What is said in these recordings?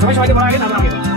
সবাই সবাইকে বলা আগে তারপর আমাকে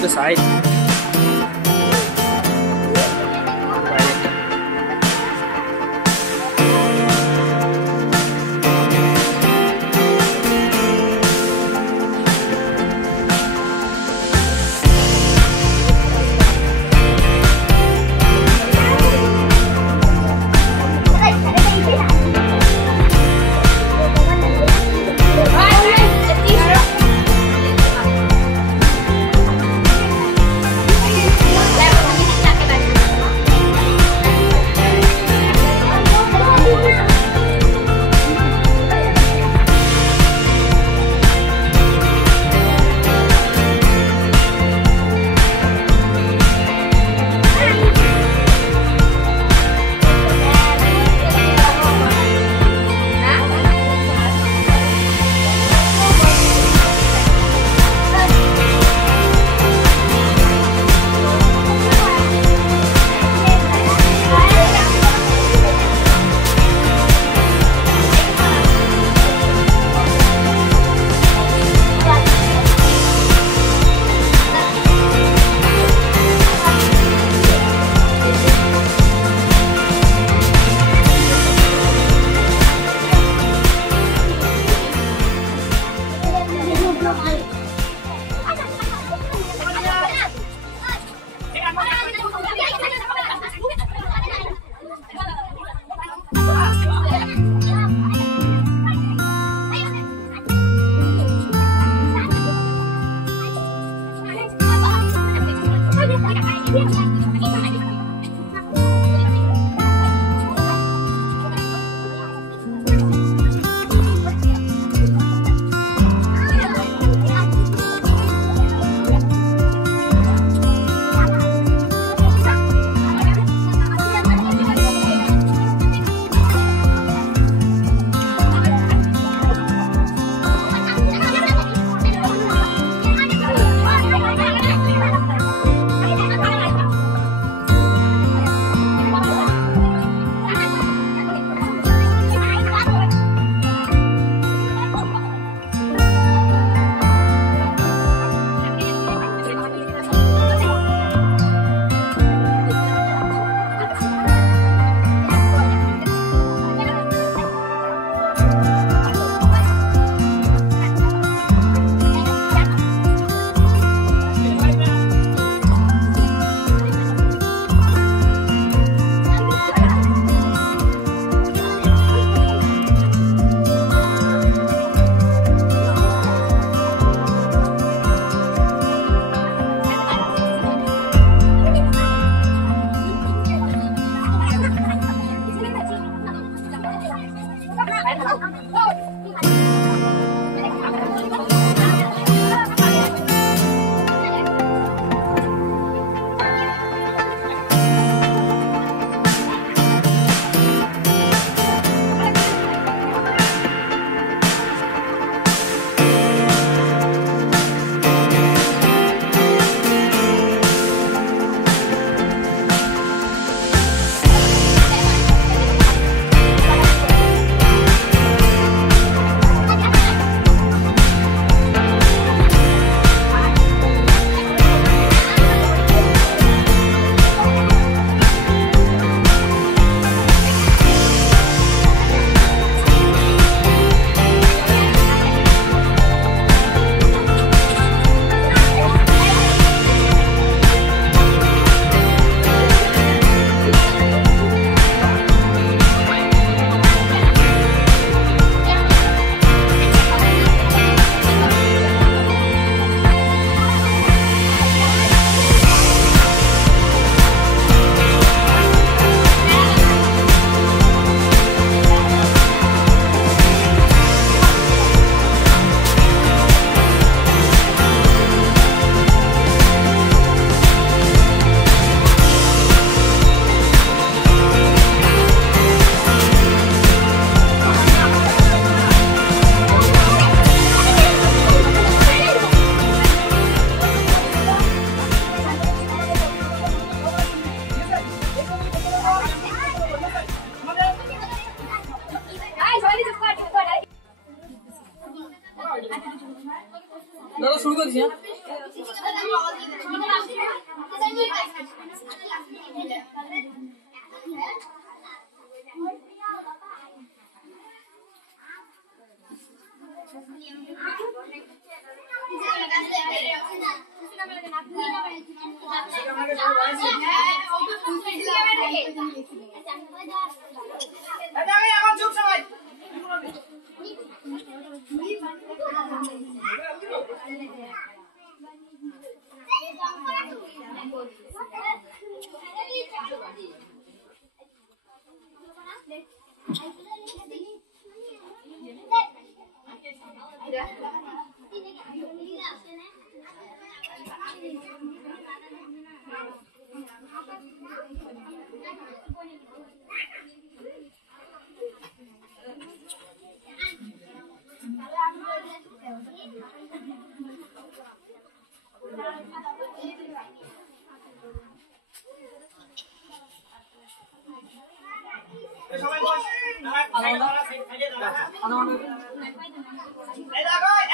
the side.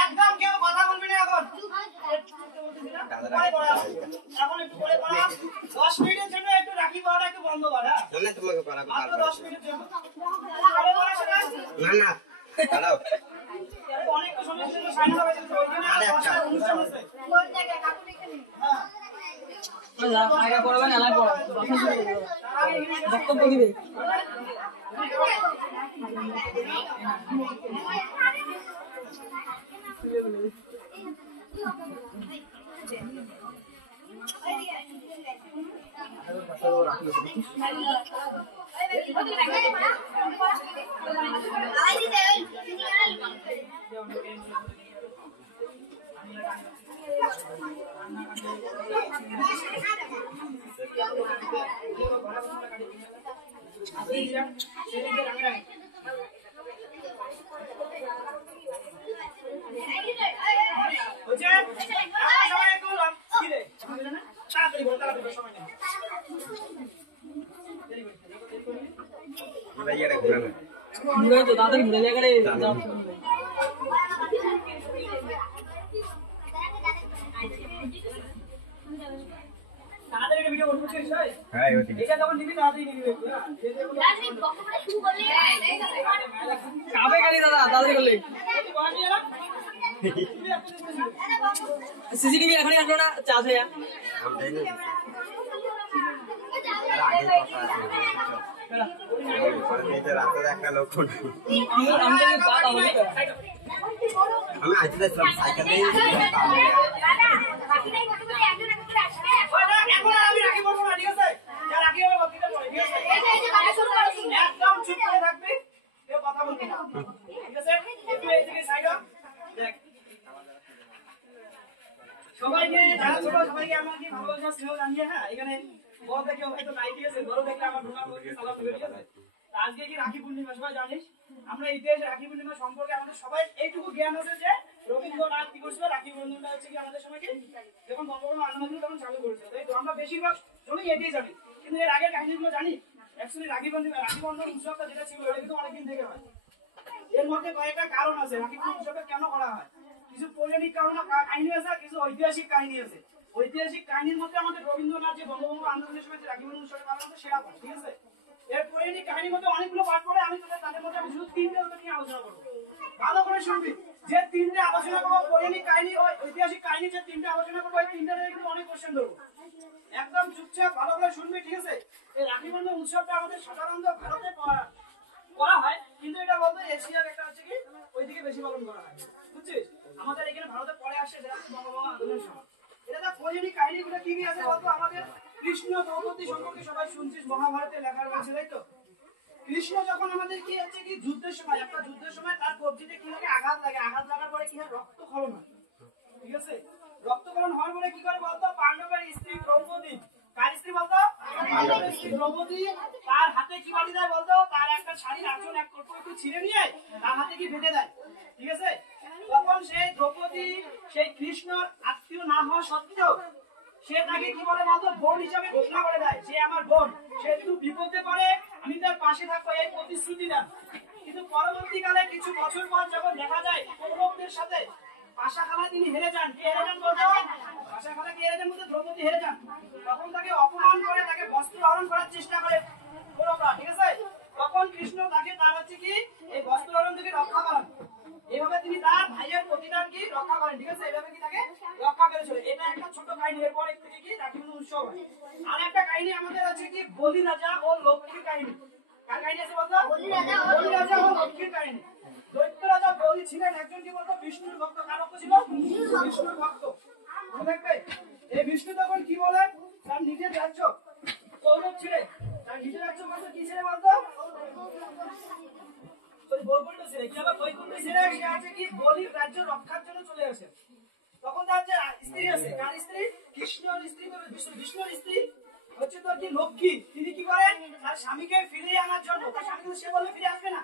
একদম কেউ কথা বলবি না এখন। এখন একটু পরে পড়া 10 মিনিটের জন্য একটু রাখি পড়াটা একটু বন্ধ কর। হ্যাঁ না তোমাকে পড়া মাত্র 10 মিনিটের জন্য। না না দাঁড়াও অনেক তো সময় ছিল সাইনা হয়ে গেছে ওই দিনে অনুষ্ঠান আছে কোন জায়গায় কাকু এখানে। হ্যাঁ আগে পড়াবেন না পড়া বক্তব্য দিবে। तो दादा घुरे जाएगा सीसीटीवी एखनी आसलो ना चार्ज है সবাইকে যারা ছোট সবাইকে আমার কি ভালোবাসা স্নেহ জানিয়ে। হ্যাঁ এখানে বড় দেখে হয়তো নাইটি আছে বড় দেখে আমার ঢোকা করতে সালাম করে দিয়েছে। আজকে কি রাখি পূর্ণিমা সবাই জানিস আমরা ইতিহাসে রাখি পূর্ণিমা সম্পর্কে আমাদের সবাই এইটুকু জ্ঞান আছে যে রবীন্দ্রনাথ কি করছিল রাখি বন্ধনটা হচ্ছে কি আমাদের সময় কি যখন বঙ্গবন্ধু আন্দোলন তখন চালু করেছিল। তাই তো আমরা বেশিরভাগ জনই এটাই জানি কিন্তু এর আগের কাহিনীগুলো জানি। অ্যাকচুয়ালি রাখি বন্ধন উৎসবটা যেটা ছিল এটা কিন্তু অনেকদিন থেকে হয়। এর মধ্যে কয়েকটা কারণ আছে রাখি বন্ধন উৎসবটা কেন করা হয়। কিছু পৌরাণিক কাহিনী আছে আর কিছু ঐতিহাসিক কাহিনী আছে। ঐতিহাসিক কাহিনীর মধ্যে আমাদের রবীন্দ্রনাথ যে বঙ্গবন্ধু আন্দোলনের সময় যে রাখি বন্ধন উৎসবটা পালন করতে সেরা পায়। ঠিক আছে এর পৌরাণিক কাহিনীর মধ্যে অনেকগুলো পাঠ করে আমি তাদের মধ্যে আমি শুধু তিনটে নিয়ে আলোচনা করবো। ভালো করে শুনবি যে তিনটে আলোচনা করবো পৌরাণিক কাহিনী ঐতিহাসিক কাহিনী যে তিনটে আলোচনা করবো এই তিনটা থেকে কিন্তু অনেক কোশ্চেন ধরবো। একদম চুপচাপ ভালো করে শুনবি। ঠিক আছে এই রাখি বন্ধন উৎসবটা আমাদের সাধারণত ভারতে করা হয় কিন্তু এটা বলতে এশিয়ার একটা হচ্ছে কি ওইদিকে বেশি পালন করা হয়। বুঝছিস আমাদের এখানে ভারতে পরে আসছে যেটা বঙ্গবন্ধু আন্দোলনের সময়। এটা পৌরাণিক কাহিনীগুলো কি কি আছে বলতো। আমাদের কৃষ্ণ দ্রৌপদী সম্পর্কে সবাই শুনছিস মহাভারতে লেখা রয়েছে তাই তো। কৃষ্ণ যখন আমাদের কি হচ্ছে কি যুদ্ধের সময় একটা যুদ্ধের সময় তার কবজিতে কি লাগে আঘাত লাগে। আঘাত লাগার পরে কি হয় রক্তক্ষরণ হয়। ঠিক আছে রক্তক্ষরণ হওয়ার পরে কি করে বলতো পাণ্ডবের স্ত্রী দ্রৌপদী কার স্ত্রী বলতো পাণ্ডবের স্ত্রী দ্রৌপদী তার হাতে কি বাড়ি দেয় বলতো তার একটা শাড়ির আঁচল এক কোট একটু ছিঁড়ে নিয়ে তার হাতে কি বেঁধে দেয়। ঠিক আছে তখন সেই দ্রৌপদী সেই কৃষ্ণর আত্মীয় না হওয়া সত্ত্বেও সে তাকে কি বলে বলতো বোন হিসাবে ঘোষণা করে দেয় সে আমার বোন সে একটু বিপদে পড়ে আমি তার পাশে থাকবো এই প্রতিশ্রুতি দেন। কিন্তু পরবর্তীকালে কিছু বছর পর যখন দেখা যায় কৌরবদের সাথে পাশা খেলা তিনি হেরে যান। কে হেরে যান বলতো পাশা খেলা কে হেরে যান বলতে দ্রৌপদী হেরে যান। তখন তাকে হয়। আর একটা কাহিনী আমাদের আছে কি বলি রাজা ও লক্ষ্মীর কাহিনী। কার কাহিনী আছে বলতো? বলি রাজা ও লক্ষ্মীর কাহিনী। দৈত্য রাজা বলি ছিলেন একজন কি বলতো বিষ্ণুর ভক্ত। কার ভক্ত ছিল? বিষ্ণুর ভক্ত। মনে থাকবে এই বিষ্ণু তখন কি বলেন তার নিজের রাজ্য কৌরব ছিলেন। তার নিজের রাজ্য বলতে কি ছিল বলতো? বৈকুণ্ঠ ছিল। কি আবার বৈকুণ্ঠ ছিল? সে আছে কি বলির রাজ্য রক্ষার জন্য চলে আসে। তখন তার যে স্ত্রী আছে, কার স্ত্রী? কৃষ্ণর স্ত্রী, বিষ্ণুর স্ত্রী হচ্ছে তোর কি লক্ষ্মী। তিনি কি করেন তার স্বামীকে ফিরিয়ে আনার জন্য, তার স্বামী সে বললে ফিরে আসবে না,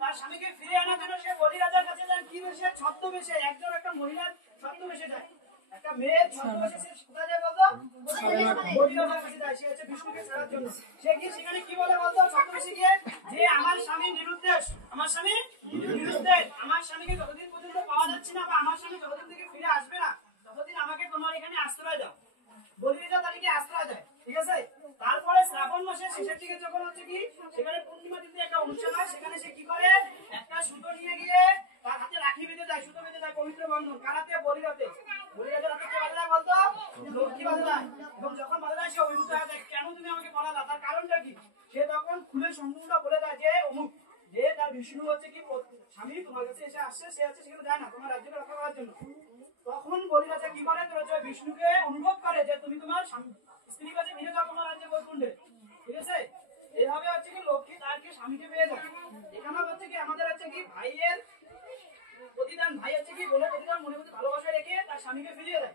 তার স্বামীকে ফিরিয়ে আনার জন্য সে বলি রাজার কাছে যান। কি বেশে? ছদ্মবেশে, একজন একটা মহিলার ছদ্মবেশে যায়, একটা মেয়ের ছদ্মবেশে। সে কোথায় যায় বলতো? বলি রাজার কাছে যায়। সে হচ্ছে বিষ্ণুকে ছাড়ার জন্য। সে কি সেখানে কি বলে বলতো ছদ্মবেশে গিয়ে যে আমার স্বামী নিরুদ্দেশ, আমার স্বামী নিরুদ্দেশ, আমার স্বামীকে যতদিন পর্যন্ত পাওয়া যাচ্ছে না বা আমার স্বামী যতদিন থেকে ফিরে আসবে না ততদিন আমাকে তোমার এখানে আশ্রয় দাও। বলি রাজা তাদেরকে আশ্রয় দেয়। ঠিক আছে। তারপরে শ্রাবণ মাসের শেষের দিকে যখন হচ্ছে কি সেখানে পূর্ণিমা তিথিতে একটা অনুষ্ঠান হয়, সেখানে সে কি করে একটা সুতো নিয়ে গিয়ে তার হাতে রাখি বেঁধে দেয়, সুতো বেঁধে দেয়, পবিত্র বন্ধন। কার হাতে? বলি রাতে। বলি রাজার হাতে কে বাঁধে দেয় বলতো? লক্ষ্মী বাঁধে দেয়। এবং যখন বাঁধে দেয় সে অভিভূত হয়ে যায়, কেন তুমি আমাকে বলালা, তার কারণটা কি? সে তখন খুলে সম্পূর্ণ বলে দেয় যে অমুক, যে তার বিষ্ণু হচ্ছে কি স্বামী তোমার কাছে এসে আসছে, সে আছে সেখানে যায় না তোমার রাজ্যকে রক্ষা করার জন্য। তখন বলি রাজা কি করে বিষ্ণুকে অনুরোধ করে যে তুমি তোমার স্ত্রীর কাছে ফিরে যাও তোমার রাজ্যে বৈকুণ্ঠে। ঠিক আছে। এইভাবে হচ্ছে কি লক্ষ্মী তার কি স্বামীকে পেয়ে যায়। এখানে হচ্ছে কি আমাদের হচ্ছে কি ভাইয়ের প্রতিদান, ভাই হচ্ছে কি বলে প্রতিদান মনে মধ্যে ভালোবাসা রেখে তার স্বামীকে ফিরিয়ে দেয়।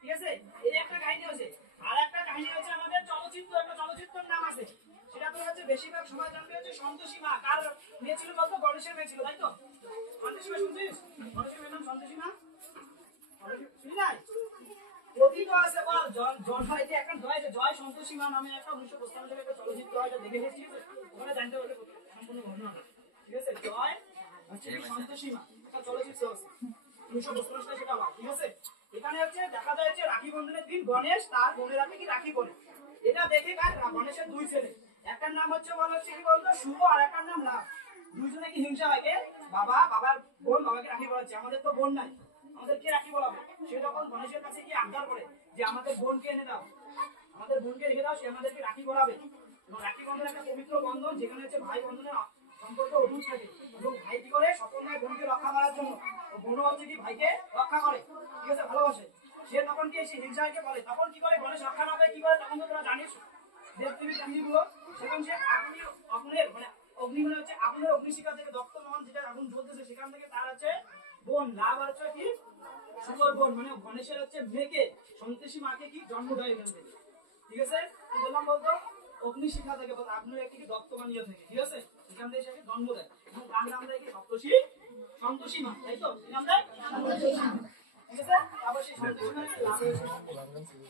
ঠিক আছে। এই একটা কাহিনী আছে। আর একটা কাহিনী হচ্ছে আমাদের চলচ্চিত্র, একটা চলচ্চিত্রের নাম আছে, সেটা তো হচ্ছে বেশিরভাগ সময় জানবে হচ্ছে সন্তোষী মা। কার মেয়ে ছিল বলতো? গণেশের মেয়ে ছিল, তাই তো? সন্তোষী মা শুনছিস? গণেশের মেয়ের নাম সন্তোষী মা। জয় সন্তোষী মা নামে একটা 1955 সালে একটা চলচ্চিত্র এটা দেখে গেছি, ওখানে জানতে পারলে সম্পূর্ণ ঘটনা। ঠিক আছে। জয় সন্তোষী মা একটা চলচ্চিত্র আছে 1955 সালে, সেটা হয়। ঠিক আছে। এখানে হচ্ছে দেখা যায় যে রাখি বন্ধনের দিন গণেশ তার বোনের হাতে কি রাখি পরে। এটা দেখে গণেশের দুই ছেলে, একটার নাম হচ্ছে কি বলতো শুভ, আর একটার নাম লাভ। দুইজনে কি হিংসা হয়, বাবার বোন বাবাকে রাখি পড়াচ্ছে, আমাদের তো বোন নাই, আমাদের কে রাখি বলাবে। সে তখন গণেশের কাছে গিয়ে আবদার করে যে আমাদের বোনকে এনে দাও, আমাদের বোনকে রেখে দাও, সে আমাদেরকে রাখি পড়াবে। এবং রাখি বন্ধন একটা পবিত্র বন্ধন, যেখানে হচ্ছে ভাই বন্ধনের সম্পর্ক অটুট থাকে। এবং ভাই কি করে সকল ভাই বোনকে রক্ষা করার জন্য, বোনও হচ্ছে কি ভাইকে রক্ষা করে। ঠিক আছে, ভালোবাসে। সে তখন কি সে হিংসাকে বলে, তখন কি করে গণেশ রক্ষা না পায় কি করে, তখন তো তোরা জানিস দেবদেবীর কাহিনীগুলো। সেখানে সে আগুনের মানে অগ্নি মানে হচ্ছে আগুনের অগ্নিশিখা থেকে দত্তমোহন যেটা আগুন জ্বলতেছে, সেখান থেকে তার আছে বোন লাভ আর হচ্ছে কি সুন্দর বোন, মানে গণেশের হচ্ছে মেয়েকে সন্তোষী মাকে কি জন্ম দেয় এখান থেকে। ঠিক আছে। কি বললাম বলতো? অগ্নিশিখা থেকে বলতো আগুনের একটি দত্তমানীয় থেকে। ঠিক আছে। এখান থেকে সে জন্ম দেয় এবং তার নাম দেয় কি সন্তোষী, সন্তোষী মা, তাই তো? নাম দেয় সন্তোষী মা। ঠিক আছে। আবার সেই সন্তোষী মা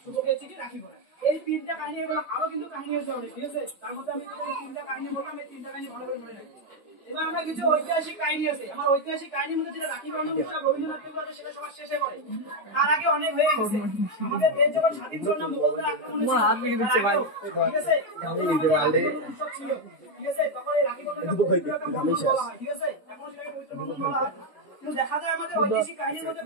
শুভকে হচ্ছে কি রাখি পড়ায়। এই তিনটা কাহিনী এগুলো আরো কিন্তু কাহিনী আছে অনেক। ঠিক আছে। তার মধ্যে আমি তিনটা কাহিনী বললাম, এই তিনটা কাহিনী ভালো করে মনে রাখি। এবার আমরা কিছু ঐতিহাসিক কাহিনী আছে। আমার ঐতিহাসিক কাহিনীর মধ্যে যেটা রাখি বন্ধন রবীন্দ্রনাথ ঠাকুর আছে, সেটা সবার শেষে করে। তার আগে অনেক হয়ে গেছে। আমাদের দেশ যখন স্বাধীন ছিল না, মুঘলদের আক্রমণে ছিল। ঠিক আছে। ঠিক আছে। তখন এই রাখি বন্ধনটা পবিত্র একটা বন্ধন বলা হয়। ঠিক আছে। এখন সেটাকে পবিত্র বন্ধন বলা হয়। কিন্তু দেখা যায় আমাদের ঐতিহাসিক কাহিনীর মধ্যে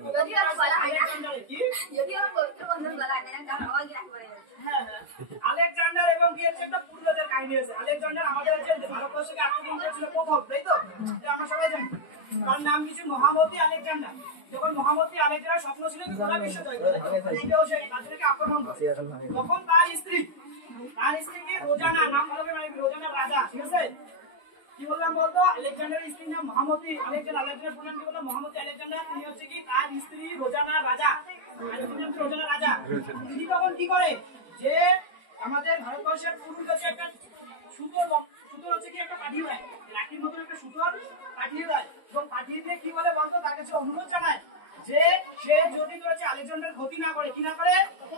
আলেকজান্ডার এবং কি হচ্ছে একটা পূর্বজের কাহিনী আছে। আলেকজান্ডার আমাদের হচ্ছে ভারতবর্ষকে আক্রমণ করেছিল প্রথম, তাই তো? আমরা সবাই জানি। তার নাম কিছু মহামতি আলেকজান্ডার। যখন মহামতি আলেকজান্ডার স্বপ্ন ছিল গোটা বিশ্ব জয় করা, তাদেরকে আক্রমণ করে। তখন তার স্ত্রী কি রোজানা, নাম ভালো করে রোজানা রাজা। ঠিক আছে। কি বললাম বলতো? আলেকজান্ডারের স্ত্রীর নাম মহামতি আলেকজান্ডার প্রণাম কি বললাম? মহামতি আলেকজান্ডার। তিনি হচ্ছে কি তার স্ত্রী রোজানা রাজা, রোজানা রাজা। তিনি তখন কি করে যে আমাদের ভারতবর্ষের পুরুষ হচ্ছে একটা সুতোর হচ্ছে কি একটা পাঠিয়ে দেয়, রাখির মতো একটা সুতোর পাঠিয়ে দেয় এবং পাঠিয়ে দিয়ে কি বলে বলতো তার কাছে অনুরোধ জানায় যে সে যদি হচ্ছে আলেকজান্ডার ক্ষতি না করে, কি না করে,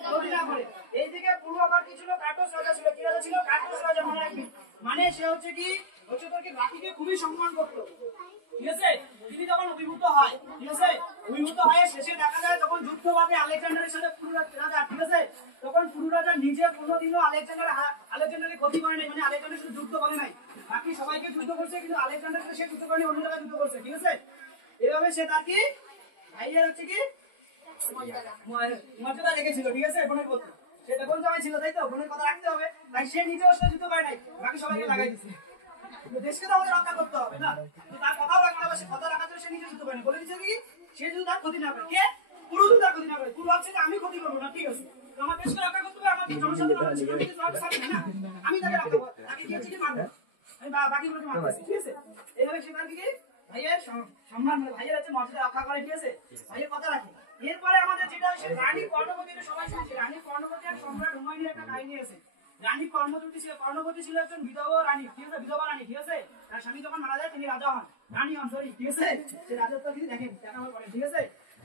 ক্ষতি না করে। এইদিকে পুরো আবার কি ছিল? কার্টোস রাজা ছিল। কি রাজা ছিল? কার্টোস রাজা। মনে রাখবি, মানে সে হচ্ছে কি তোর কি রাখিকে খুবই সম্মান করতো। ঠিক আছে। তিনি যখন অভিভূত হয়, ঠিক আছে, অভিভূত হয়ে শেষে দেখা যায় তখন যুদ্ধ হবে আলেকজান্ডারের সাথে পুরু রাজা। ঠিক আছে। তখন পুরু রাজা নিজে কোনোদিনও আলেকজান্ডারের ক্ষতি করে নাই, মানে আলেকজান্ডার শুধু যুদ্ধ করে নাই, বাকি সবাইকে যুদ্ধ করছে, কিন্তু আলেকজান্ডার সে যুদ্ধ করেনি, অন্য জায়গায় যুদ্ধ করছে। ঠিক আছে। এভাবে সে তার কি ভাইয়ের হচ্ছে কি মর্যাদা রেখেছিল। ঠিক আছে। বোনের প্রতি। সেটা বোন জামাই ছিল, তাই তো? বোনের কথা রাখতে হবে, তাই সে নিজে ওর সাথে যুদ্ধ করে নাই, বাকি সবাইকে লাগাই দিচ্ছে। দেশকে তো আমাদের রক্ষা করতে হবে না, তো তার কথাও রাখতে হবে। সে কথা রাখার জন্য সে নিজে যুদ্ধ করে না, বলে দিচ্ছে কি সে যদি তার ক্ষতি না করে, কে পুরো তার ক্ষতি না করে, তুই ভাবছিস আমি ক্ষতি করবো না, ঠিক আছে? আমার দেশকে রক্ষা করতে হবে, আমার জনসাধারণ সিকিউরিটি সার্ভিস না, আমি তাকে রক্ষা করবো, তাকে কি হচ্ছে মারবো, আমি বাকিগুলোকে মারবো, ঠিক আছে? এইভাবে সেখান থেকে ভাইয়ের সম্মান, মানে ভাইয়ের হচ্ছে মর্যাদা রক্ষা করে, ঠিক আছে? ভাইয়ের কথা রাখে। এরপরে আমাদের যেটা হচ্ছে রানী কর্ণবতী, সবাই শুনছে রানী কর্ণবতী আর সম্রাট হুমায়ুনের একটা কাহিনী আছে। রানী কর্ণবতী ছিল একজন বিধবা রানী, ঠিক আছে? বিধবা রানী, ঠিক আছে? তার স্বামী যখন মারা যায় তিনি রাজা হন, রানী হন, সরি, ঠিক আছে? সে রাজত্ব কিন্তু দেখেন দেখা করেন, ঠিক আছে?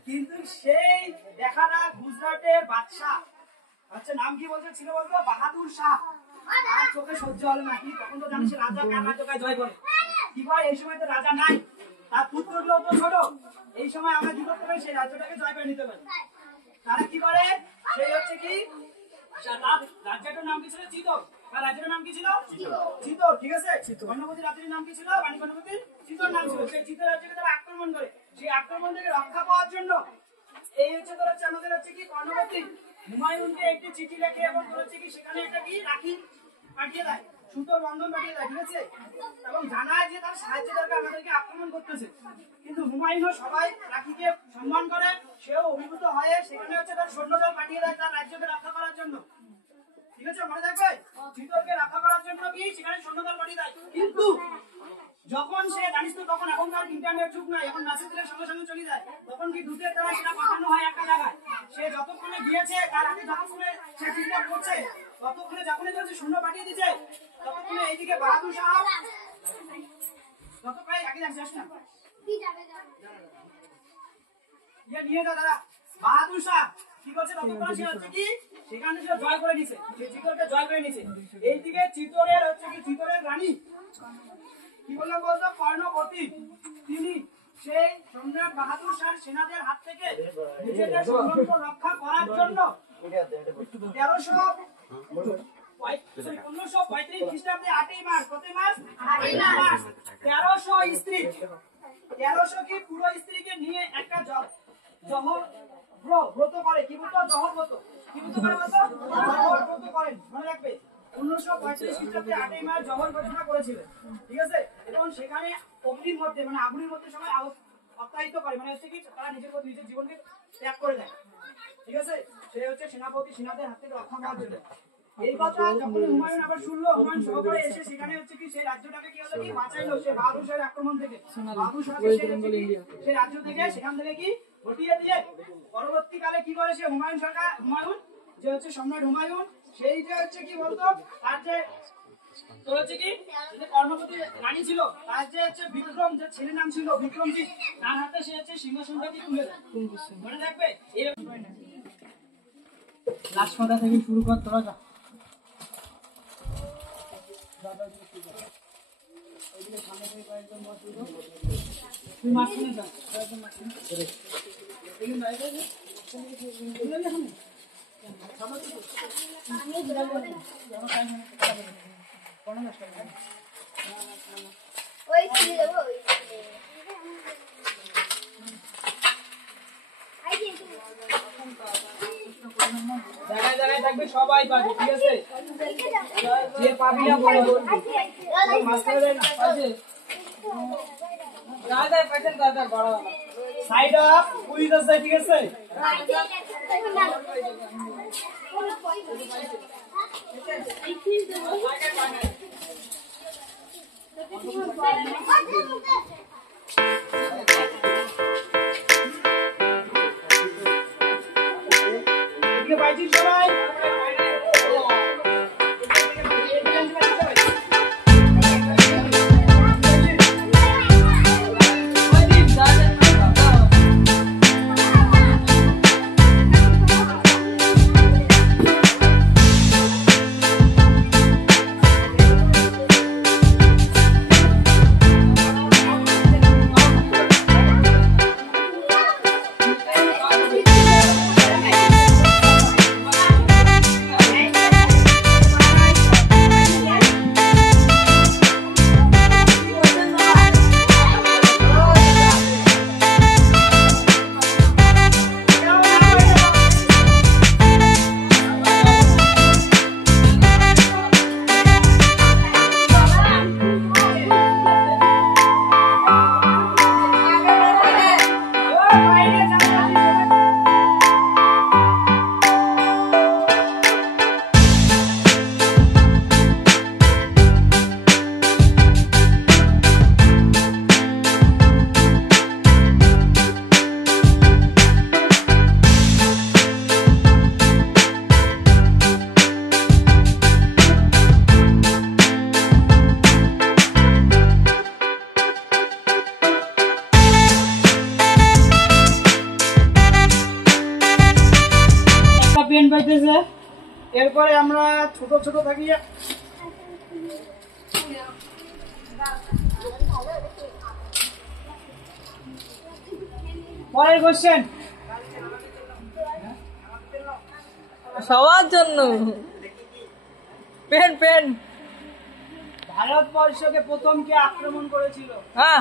কিন্তু সেই দেখাটা গুজরাটের বাদশা, আচ্ছা নাম কি বলছে ছিল বলতো, বাহাদুর শাহ। আর চোখে সহ্য হলো না, কি তখন তো জানিস রাজা কার রাজ্যকে জয় করে, কি হয় এই সময় তো রাজা নাই, তার পুত্রগুলো তো ছোট, এই সময় আমরা কি করতে পারি, সেই রাজ্যটাকে জয় করে নিতে পারি। তারা কি করে, সেই হচ্ছে কি রাজ্যটার নাম কি ছিল চিতর, তার রাজ্যের নাম কি ছিল চিতর, ঠিক আছে? কর্ণবতী রাজ্যের নাম কি ছিল, রানী কর্ণবতীর চিতর নাম ছিল। সেই চিতর রাজ্যকে তারা আক্রমণ করে, সেই আক্রমণ থেকে রক্ষা পাওয়ার জন্য এই হচ্ছে তোর হচ্ছে আমাদের হচ্ছে কি কর্ণবতী হুমায়ুনকে একটি চিঠি লেখে এবং বলেছে কি সেখানে একটা কি রাখি পাঠিয়ে দেয়, সুতোর বন্ধন পাঠিয়ে দেয়, ঠিক আছে? এবং জানায় যে তার সাহায্য দরকার, আমাদেরকে আক্রমণ করতেছে। কিন্তু হুমায়ুনও সবাই রাখিকে সম্মান করে, সেও অভিভূত হয়ে সেখানে হচ্ছে তার সৈন্যদল পাঠিয়ে দেয় তার রাজ্যকে রক্ষা করার জন্য, ঠিক আছে? মনে থাকবে, চিতরকে রক্ষা করার জন্য কি সেখানে সৈন্যদল পাঠিয়ে দেয়। কিন্তু যখন সে জানিস তো তখন এখনকার ইন্টারনেট যুগ না, এখন মেসেজ দিলে সঙ্গে সঙ্গে চলে যায়, তখন কি দূতের দ্বারা সেটা পাঠানো হয় একটা জায়গায়। সে যতক্ষণে গিয়েছে তার আগে যতক্ষণে সে চিন্তা করছে, ততক্ষণে যখনই ধরছে শূন্য পাঠিয়ে দিচ্ছে, ততক্ষণে এইদিকে বাহাদুর শাহ তত প্রায় আগে যাচ্ছে না নিয়ে যা দাদা বাহাদুর শাহ কি করছে, ততক্ষণ সে হচ্ছে কি সেখানে সে জয় করে নিছে, সে চিতরকে জয় করে নিছে। এইদিকে চিতরের হচ্ছে কি চিতরের রানী কি বললাম বলতো কর্ণবতী, তিনি সেই সম্রাট বাহাদুর শাহ সেনাদের হাত থেকে নিজেদের সম্রাট রক্ষা করার জন্য 1535 খ্রিস্টাব্দে 8ই মার্চ, কত মাস? 8ই মার্চ 1300 স্ত্রী, 1300 কি পুরো স্ত্রীকে নিয়ে একটা জহর ব্রত করে, কি বলতো জহর ব্রত, কি বলতো করে বলতো জহর ব্রত করেন, মনে রাখবে 1535 খ্রিস্টাব্দে 8ই মার্চ জহর ঘোষণা করেছিলেন, ঠিক আছে? এবং সেখানে অগ্নির মধ্যে মানে আগুনের মধ্যে সবাই অত্যাহিত করে, মানে হচ্ছে কি তারা নিজের জীবনকে ত্যাগ করে দেয়, ঠিক আছে? সে হচ্ছে সেনাপতি সেনাদের হাত থেকে রক্ষা পাওয়ার জন্য। এই কথা যখন হুমায়ুন আবার শুনলো, হুমায়ুন সহকারে এসে সেখানে হচ্ছে কি সেই রাজ্যটাকে কি হলো কি বাঁচাইলো সে বাহাদুর শাহের আক্রমণ থেকে, বাহাদুর শাহকে সেই রাজ্য থেকে সেখান থেকে কি হটিয়ে দিয়ে পরবর্তীকালে কি করে সে হুমায়ুন যে হচ্ছে সম্রাট হুমায়ুন, সেই যে হচ্ছে কি বলতো তার যে তো হচ্ছে কি কর্ণবতী রানী ছিল, তার যে হচ্ছে বিক্রম যে ছেলের নাম ছিল বিক্রমজিৎ, তার হাতে সে হচ্ছে সিংহাসনটাকে তুলে দেয়, মনে রাখবে। লাস্ট কথা থেকে শুরু কর তোরা, যা তুই মাঝখানে যা, জায়গায় জায়গায় থাকবে, সবাই পাবে, ঠিক আছে? যে পাবি না বলে বলবি সাইড আপ কুইজ আছে, ঠিক আছে? পাইছিস সবাই? এরপরে আমরা ছোট ছোট থাকি। পরের কোশ্চেন সবার জন্য পেন পেন। ভারতবর্ষকে প্রথম কে আক্রমণ করেছিল? হ্যাঁ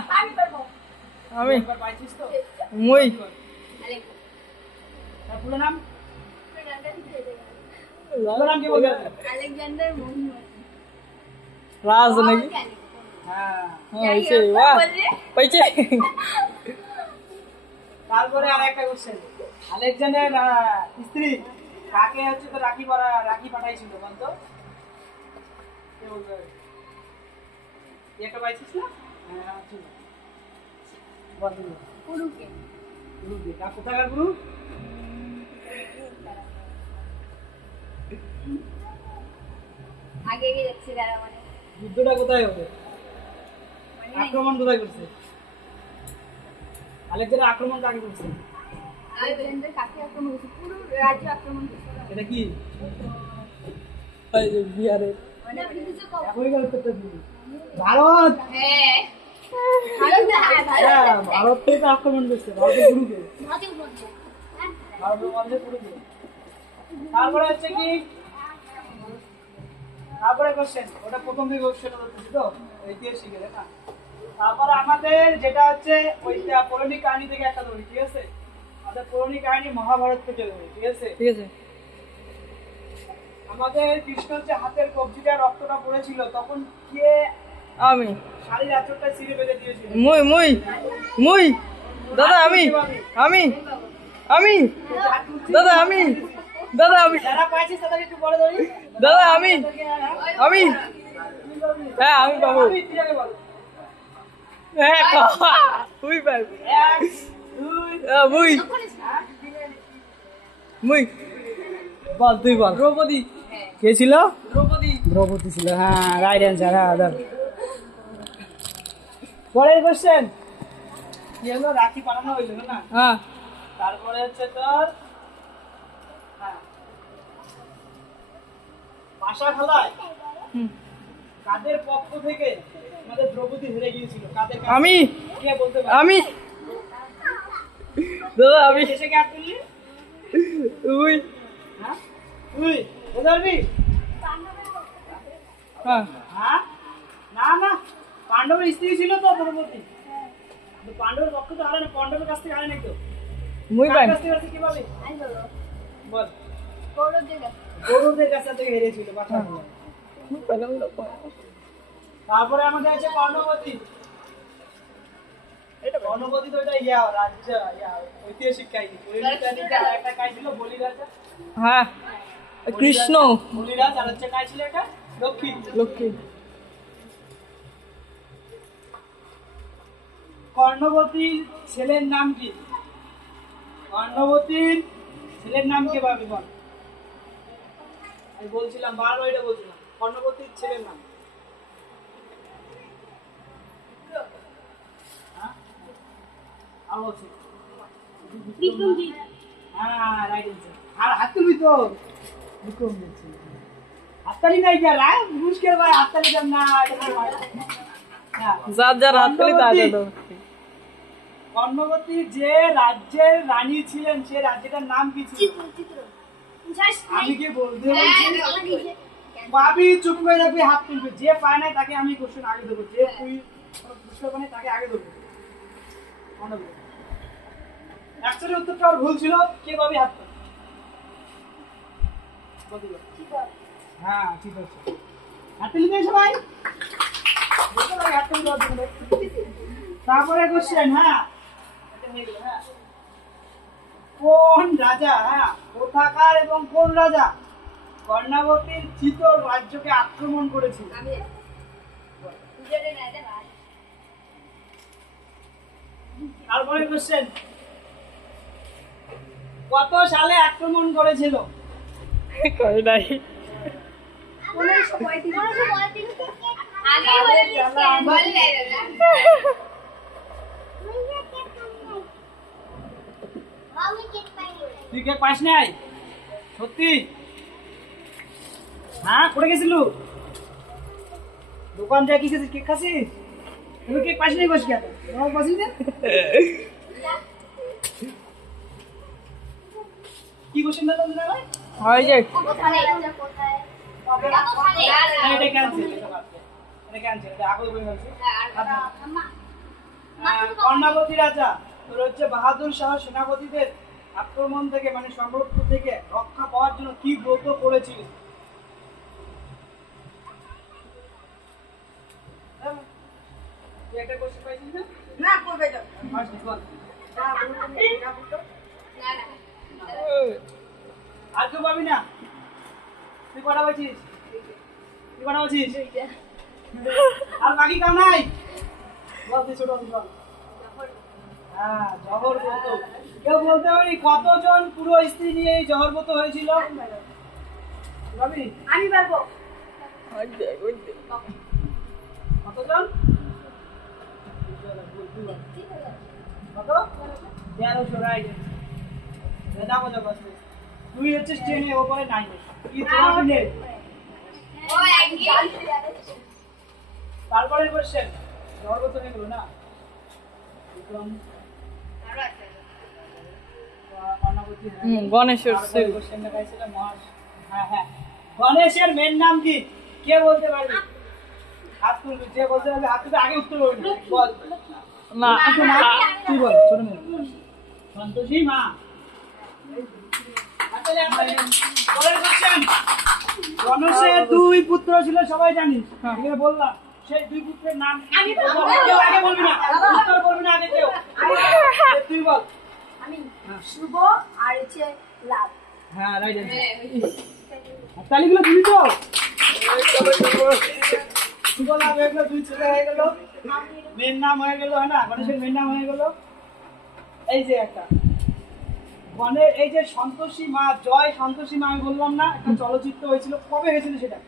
আমি একবার পাইছিস তো? মুই তার পুরো নাম কি বলবে? আলেকজান্ডার মোহাম্মদ রাজ নাকি? হ্যাঁ। হয়েছে বাহ পাইছে। তারপরে আর একটা কোশ্চেন, আলেকজান্ডার স্ত্রী কাকে হচ্ছে তো রাখি পাঠাইছিল বলতো? কে বলবে? একটা পাইছিস না? হ্যাঁ ঠিক আছে। বল দিল। পুরুকে গুরু কে? কোথাকার গুরু? আগে এগিয়ে যাচ্ছে তারা মানে যুদ্ধটা কোথায় হবে? মানে আক্রমণ কোথায় করছে? আলেকজান্ডার আক্রমণ কাকে করছে? আলেকজান্ডার কাকে আক্রমণ করছে? পুরো রাজ্য আক্রমণ করছে। এটা কি? এই যে বিহারে মানে একই গেল করতে দিবি। ভারত। হ্যাঁ ভারত হ্যাঁ, ভারত থেকে তো আক্রমণ করছে। ভারতের গুরুকে। ভারতের মধ্যে ভারতের মধ্যে গুরুকে। তারপরে হচ্ছে কি? তারপরে কোশ্চেন, ওটা প্রথম দিকে কোশ্চেনটা বলতেছি তো ঐতিহাসিকের না। তারপরে আমাদের যেটা হচ্ছে ওই পৌরাণিক কাহিনী থেকে একটা ধরি, ঠিক আছে? আমাদের পৌরাণিক কাহিনী মহাভারত থেকে ধরি, ঠিক আছে? ঠিক আছে। আমাদের কৃষ্ণর যে হাতের কবজিটা রক্তটা পড়েছিল তখন কে আমি শাড়ির আঁচড়টা ছিঁড়ে বেঁধে দিয়েছিল? মুই মুই মুই দাদা আমি আমি আমি দাদা আমি দাদা আমি যারা পাইছিস তাদেরকে একটু বলে ধরি। দাদা আমি আমি হ্যাঁ আমি পাবো। তুই আগে বল। হ্যাঁ তুই পাবি। এক, দুই, মুই মুই বল তুই বল। দ্রৌপদী। কে ছিল? দ্রৌপদী। দ্রৌপদী ছিল, হ্যাঁ রাইট অ্যান্সার। হ্যাঁ ধর। পরের কোশ্চেন কি হলো? রাখি পাঠানো হইলো না? হ্যাঁ তারপরে হচ্ছে তোর হ্যাঁ পাশা খেলায় কাদের পক্ষ থেকে আমাদের দ্রৌপদী হেরে গিয়েছিল? কাদের কাছে? আমি কে বলতে পারে? আমি দাদা আমি শেষে কাট তুললি? তুই হ্যাঁ তুই বলতে পারবি? হ্যাঁ হ্যাঁ না না, পাণ্ডবের স্ত্রী ছিল তো দ্রৌপদী। কিন্তু পাণ্ডবের পক্ষ তো হারে না, পাণ্ডবের কাছ থেকে হারে নাই তো। মুই কার পাই কাছ থেকে হারছে কি বলে? আমি বলবো বল। কৌরবদের কাছে গরুদের কাছ থেকে হেরেছিল পাশা খেলায়। পেলাম না। তারপরে আমাদের আছে কর্ণবতী। কর্ণবতী তো এটা রাজ্য ঐতিহাসিক কাহিনী। পৌরাণিক কাহিনীতে আর একটা কাহিনী ছিল বলি রাজা। হ্যাঁ কৃষ্ণ বলিরাজ আর হচ্ছে কাহিনী ছিল এটা লক্ষ্মী। লক্ষ্মী। কর্ণবতীর ছেলের নাম কি? কর্ণবতীর ছেলের নাম কে ভাবি বল? আমি বলছিলাম বারবার এটা বলছিলাম, কর্ণবতীর ছেলের নাম। হ্যাঁ? আর বলছি। বিক্রমজিৎ হ্যাঁ রাইট অ্যান্সার। আর হাত তুলবি তো? বিক্রমজিৎ ছিল। হাততালি নাই কি আর? মুশকিল ভাই, হাততালি দেন না। হ্যাঁ। যার যার হাত করি তার কর্ণবতী যে রাজ্যের রানী ছিলেন সে রাজ্যটার নাম কি ছিল? চিত্র আমি কি বলতে বলছি? ভাবি চুপ করে রাখবি, হাত তুলবি। যে পায় নাই তাকে আমি কোশ্চেন আগে দেবো, যে তুই বুঝতে পারে তাকে আগে দেবো। অ্যাকচুয়ালি উত্তরটা ওর ভুল ছিল। কে ভাবি হাত তুল? হ্যাঁ ঠিক আছে। হাত তুলি নেই সবাই? হাত তুলি দেওয়ার জন্য। তারপরে কোশ্চেন, হ্যাঁ কোন রাজা, হ্যাঁ কোথাকার এবং কোন রাজা কর্ণাবতীর চিতর রাজ্যকে আক্রমণ করেছিল? তারপরে কোশ্চেন, কত সালে আক্রমণ করেছিল? কই নাই 1535 আগে বলে দিচ্ছেন বললে দাদা তুই কে পাস নাই? সত্যি? হ্যাঁ করে গেছিল দোকান থেকে কি খেয়েছিস কেক খাসিস তুমি কেক পাইস নাই বসে কেন তোমার পাইছিস না কি কোশ্চেন দাও না ভাই হয় যে কোথায় রাজা কোথায় এটা ক্যান্সেল এটা ক্যান্সেল এটা আগে বই হচ্ছে কর্ণাবতী রাজা তোর হচ্ছে বাহাদুর শাহ সেনাপতিদের আক্রমণ থেকে মানে সম্রাট থেকে রক্ষা পাওয়ার জন্য কি ব্রত করেছিল তুই একটা কোশ্চেন পাইছিস না না করবে তো ফার্স্ট বল আর কেউ পাবি না তুই কটা বলছিস তুই কটা বলছিস আর বাকি কাউ নাই বল তুই ছোট বল হ্যাঁ জহর ব্রত কেউ বলতে পারি কতজন পুরো স্ত্রী নিয়ে এই জহর ব্রত হয়েছিল ভাবি আমি পারবো হয় যে কতজন কত 1300 রাইট দেখো দেখো তুই হচ্ছিস 10 এ ওপরে 9 এ কি তোমার নে ও একদম তারপরে কোশ্চেন জহর ব্রত নিয়ে গেল না বিক্রম কর্ণাবতী গণেশের সেল কোশ্চেন দেখাইছিল মহাশ হ্যাঁ হ্যাঁ গণেশের মেন নাম কি কে বলতে পারবে হাত তুলবি যে বলতে পারবে হাত তুলে আগে উত্তর করবি বল না তুই বল ছোট মেয়ে সন্তোষী মা আসলে আমাদের পরের কোশ্চেন গণেশের দুই পুত্র ছিল সবাই জানিস এখানে বললাম সেই দুই পুত্রের নাম আমি কেউ আগে বলবি না উত্তর বলবি না আগে কেউ তুই বল আমি শুভ আর হচ্ছে লাভ হ্যাঁ রাইট তালিগুলো দিবি তো শুভ লাভ হয়ে গেল দুই ছেলে হয়ে গেল মেন নাম হয়ে গেল হ্যাঁ না গণেশের মেন নাম হয়ে গেল এই যে একটা গণের এই যে সন্তোষী মা জয় সন্তোষী মা আমি বললাম না একটা চলচ্চিত্র হয়েছিল কবে হয়েছিল সেটা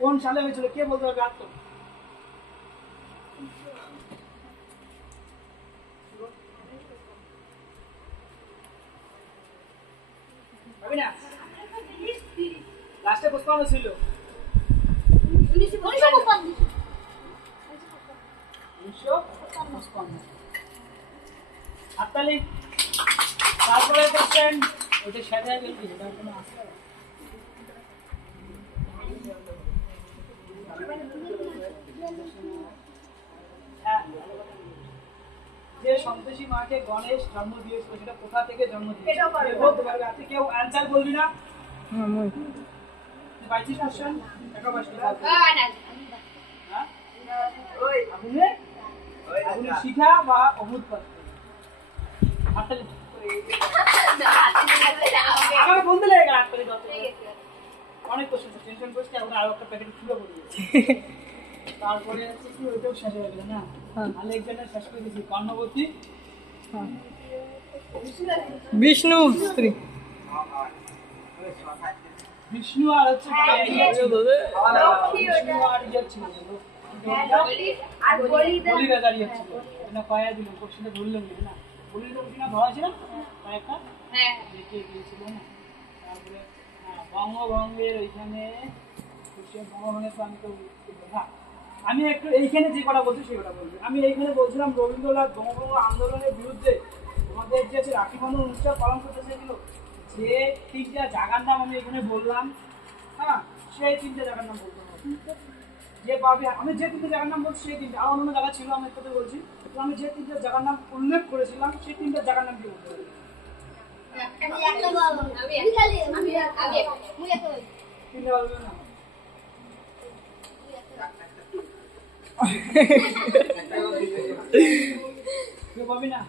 কোন সালে হয়েছিল কে বলতে পারবে আর তো ভাবি না লাস্টে পুষ্পানো ছিল 1955 হাততালি তারপরে কোশ্চেন ওটা সাথে গেল কি এটা কোনো আসছে যে সন্তোষী মাকে গণেশ জন্ম দিয়েছিল সেটা কোথা থেকে জন্ম দিয়েছিল বলতে পারবে আপনি কেউ অ্যানসার বলবি না পাইছিস কোশ্চেন একটা পাইছিস হ্যাঁ ওই আপনি শিখা বা অভূত পাত্র হাততালি আমাকে বলতে লেগে গেল হাততালি অনেক কোশ্চেন টেনশন করছি এখন আরো একটা প্যাকেট খুলে পড়ি তারপরে হচ্ছে কি ওইটাও শেষ হয়ে গেল না আলেকজান্ডার শেষ করে দিয়েছি কর্ণবতী বিষ্ণু স্ত্রী বিষ্ণু আর হচ্ছে বিষ্ণু আর ইয়ে ছিল বলি রাজার ইয়ে ছিল না কয়া দিল কোশ্চেনটা ধরলেন না বলি রাজা ধরা ছিল কয়েকটা দেখে গিয়েছিল না তারপরে বঙ্গভঙ্গের ওইখানে বঙ্গভঙ্গের তো আমি তো হ্যাঁ আমি একটু এইখানে যে কথা বলছি সেই কথা বলছি আমি এইখানে বলছিলাম রবীন্দ্রনাথ বঙ্গভঙ্গ আন্দোলনের বিরুদ্ধে আমাদের যে রাখি বন্ধন অনুষ্ঠান পালন করতে চেয়েছিল যে তিনটা জায়গার নাম আমি এখানে বললাম হ্যাঁ সেই তিনটে জায়গার নাম বলতে হবে যে পাবে আমি যে তিনটে জায়গার নাম বলছি সেই তিনটে আর অন্য জায়গা ছিল আমি একটু বলছি তো আমি যে তিনটে জায়গার নাম উল্লেখ করেছিলাম সেই তিনটে জায়গার নাম কি বলতে হবে তিনটে বলবে না কেউ পাবি না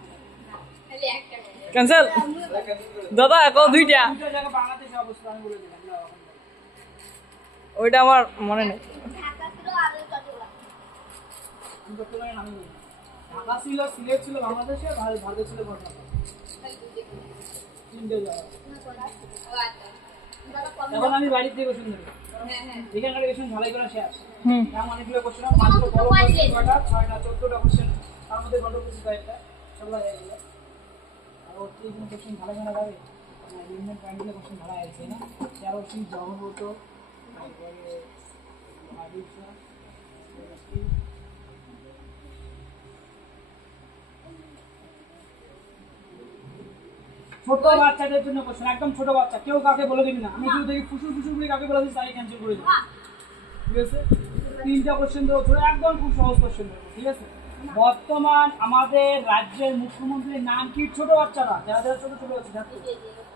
ক্যান্সেল দাদা এখন দুইটা দুটো জায়গা বাংলাদেশে অবস্থা আমি বলে দিলাম ওইটা আমার মনে নেই ঢাকা ছিল সিলেট ছিল বাংলাদেশে ভারত ছিল কলকাতা তিনটে জায়গা এখন আমি বাড়ির থেকে কোশ্চেন দেবো এখানকার কোশ্চেন ঢালাই করা শেষ অনেকগুলো কোশ্চেন মাত্র বড় কোশ্চেন কয়টা 6 না 14টা কোশ্চেন তার মধ্যে বড় কোশ্চেন কয়েকটা সবগুলো হয়ে গেল আর ওর থেকে কোশ্চেন ঢালাই করা যাবে ইউনিয়ন পয়েন্টগুলো কোশ্চেন ঢালাই আছে না 13 জগবত ছোট বাচ্চাদের জন্য কোশ্চেন, একদম ছোট বাচ্চা, কেউ কাকে বলে দিবি না। আমি যদি দেখি ফুসুর ফুসুর করে কাকে বলে দিস তাই ক্যান্সেল করে দিবি, ঠিক আছে? 3টা কোশ্চেন দেবো, ছোট একদম খুব সহজ কোশ্চেন দেবো, ঠিক আছে? বর্তমান আমাদের রাজ্যের মুখ্যমন্ত্রীর নাম কি? ছোট বাচ্চারা, যারা যারা ছোট ছোট আছে,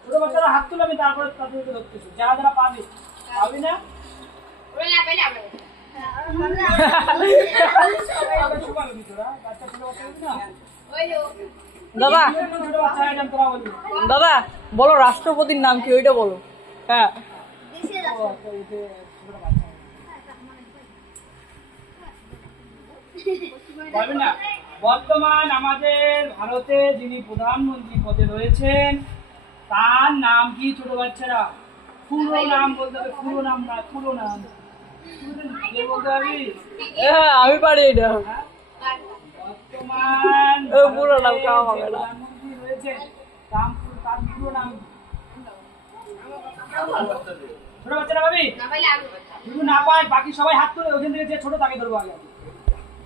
ছোট বাচ্চারা হাত তুলে, আমি তারপরে তাদেরকে ধরতেছি, যারা যারা পাবি পাবি না দাদা ছোট বাচ্চা আইটেম তোরা বলবি। দাদা বলো রাষ্ট্রপতির নাম কি ওইটা বলো। হ্যাঁ পারবি না? বর্তমান আমাদের ভারতে যিনি প্রধানমন্ত্রী পদে রয়েছেন তার নাম কি? ছোট বাচ্চারা পুরো নাম বলতে হবে, পুরো নাম না, পুরো নাম কে বলতে পারবি? হ্যাঁ আমি পারি এটা। বর্তমান পুরো নাম কাম হবে না। প্রধানমন্ত্রী রয়েছে তার পুরো নাম কি? ছোট বাচ্চারা পাবি? যদি না পাই বাকি সবাই হাত তুলে, ওখান থেকে যে ছোট তাকে ধরবো আগে।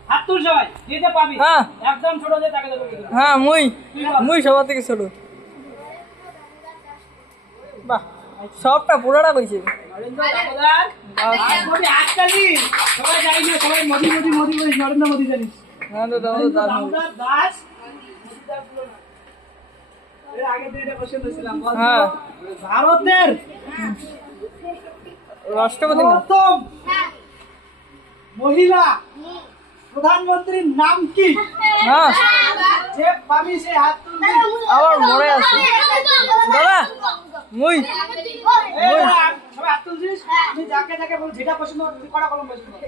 হাত তুল সবাই, যে যে পাবি হ্যাঁ। একদম ছোট যে তাকে ধরবো। হ্যাঁ মুই সবার থেকে ছোট। বাহ সবটা পুরোটা কইছে। নরেন্দ্র দামোদর মোদি। আজকালি সবাই জানি না, সবাই মোদি মোদি মোদি বলিস, নরেন্দ্র মোদি জানিস? হ্যাঁ তো নরেন্দ্র দামোদর দাস মোদিদার পুরো নাম। এর আগে দিন এটা কোশ্চেন দিয়েছিলাম। হ্যাঁ। ভারতের রাষ্ট্রপতি নাম প্রথম মহিলা প্রধানমন্ত্রীর নাম কি? হ্যাঁ যে পাবি সে হাত তুলবি। আমার মনে আছে দাদা মুই এই দাঁড়া, সবাই হাত তুলছিস? আমি যাকে যাকে বলবো যেটা পছন্দ হবে তুই কটা কলম পছন্দ হবে?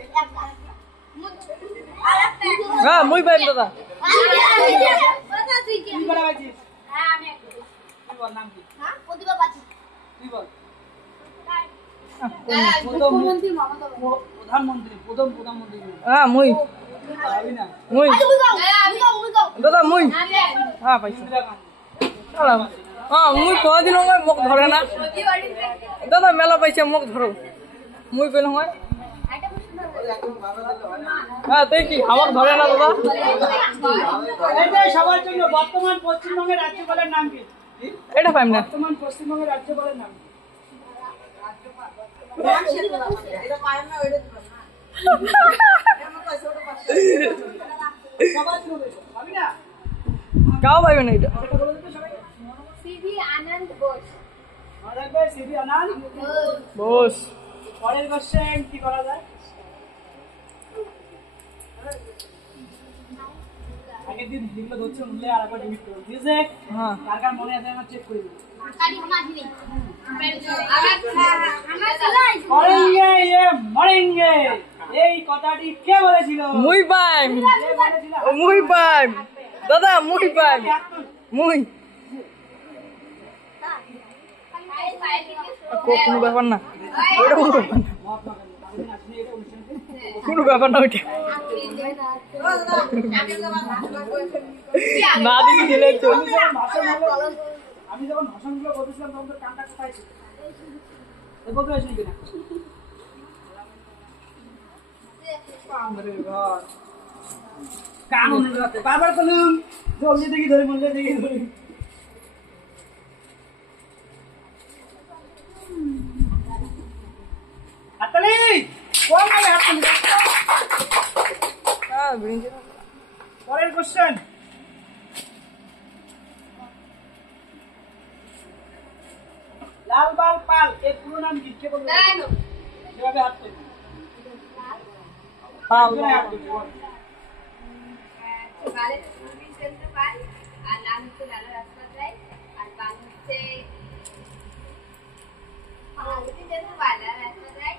হ্যাঁ মুই পাইম দাদা। তুই কটা পাইছিস? তুই বল নাম কি? তুই বল। মুখ্যমন্ত্রী মমতা প্রধানমন্ত্রী, প্রথম প্রধানমন্ত্রী কে? হ্যাঁ মুই পাবি না? মুই দাদা মুই হ্যাঁ পাইছি। ইন্দিরা গান্ধী। হ্যাঁ মুই কয়া দিল মোক ধরে না দাদা, মেলা পাইছে মোক ধরো। মুই কইল হয় হ্যাঁ তুই কি আমাকে ধরে না দাদা? এটাই সবার জন্য। বর্তমান পশ্চিমবঙ্গের রাজ্যপালের নাম কি? এটা পাইম না। বর্তমান পশ্চিমবঙ্গের রাজ্যপালের নাম কি? সবার জন্য বলবো, পাবি না? কাও পাইবে না এটা। এটা বলে দিতে সবাই। সিভি আনন্দ বোস মনে রাখবে সিভি আনন্দ বস পরের কোশ্চেন কি করা যায়? আগের দিন যেগুলো ধরছে উঠলে আর একবার ডিলিট করো, ঠিক আছে? হ্যাঁ কার কার মনে আছে আমার চেক করে দেবো। মরেঙ্গে ये মরেঙ্গে, এই কথাটি কে বলেছিল? মুই পাইম কে বলেছিল? মুই পাইম দাদা মুই পাইম মুই কোনো ব্যাপার না ওইটা কোনো ব্যাপার না, মহাত্মা গান্ধী। পারবেন আপনি এটা অনুষ্ঠানকে? কোনো ব্যাপার না ওইটা না দিদি দিলে চল। আমি যখন ভাষণগুলো বলতেছিলাম তখন তো কানটা কোথায় ছিল? এরপর তো আসলি কিনা? বাপরে বাপ। কান অনুরাতে বারবার বলুন জলদি দেখি ধরে মরলে দেখি ধরে। হাততালি কোন ভাবে হাততালি? হ্যাঁ ব্রিঞ্জি পরের কোশ্চেন। লালবাল পাল এর পুরো নাম কি? কে বলবে? যেভাবে হাত তুলবে। পাল যেভাবে হাত তুলবে, বল। আর নাম হচ্ছে লালা রাজপথ রায় আর বাল হচ্ছে লালা রাজপথ রায়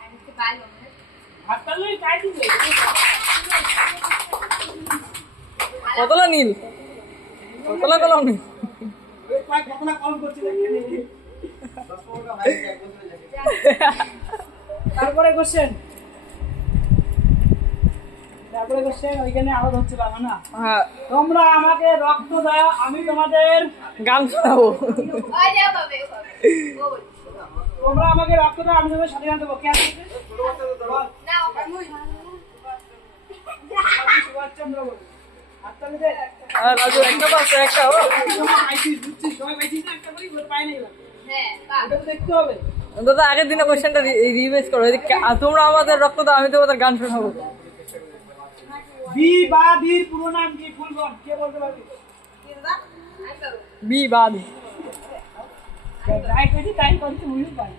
আর হচ্ছে বাল গঙ্গাধর হাততালি কাই দিবে? কতলা নীল কতলা কলম নীল এই কয় ঘটনা কল করছি দেখে নি। তারপরে কোশ্চেন ওইখানে আওয়াজ হচ্ছে বাবা না? হ্যাঁ তোমরা আমাকে রক্ত দাও, আমি তোমাদের গান শোনাবো। ওই যাও বাবা ও বল তোমরা আমাকে রক্ত দাও, আমি তোমাদের স্বাধীনতা দেবো। কে আছে? বল। সুভাষচন্দ্র বল। হাততালি দে। রাজু একটা পাচ্ছে একটা ও তোমরা পাইছিস, বুঝছিস, সবাই পাইছিস না, একটা করেই ভোট পাই নাই এবার। এটা তো দেখতে হবে। দাদা আগের দিনে কোশ্চেনটা রিভাইজ করো তোমরা আমাদের রক্ত দাও আমি তোমাদের গান শোনাবো বিবাদীর পুরো নাম কি? ফুল ফর্ম কে বলতে পারবি? বিবাদ রাইট হইছে, টাইম করতে মুই পাই।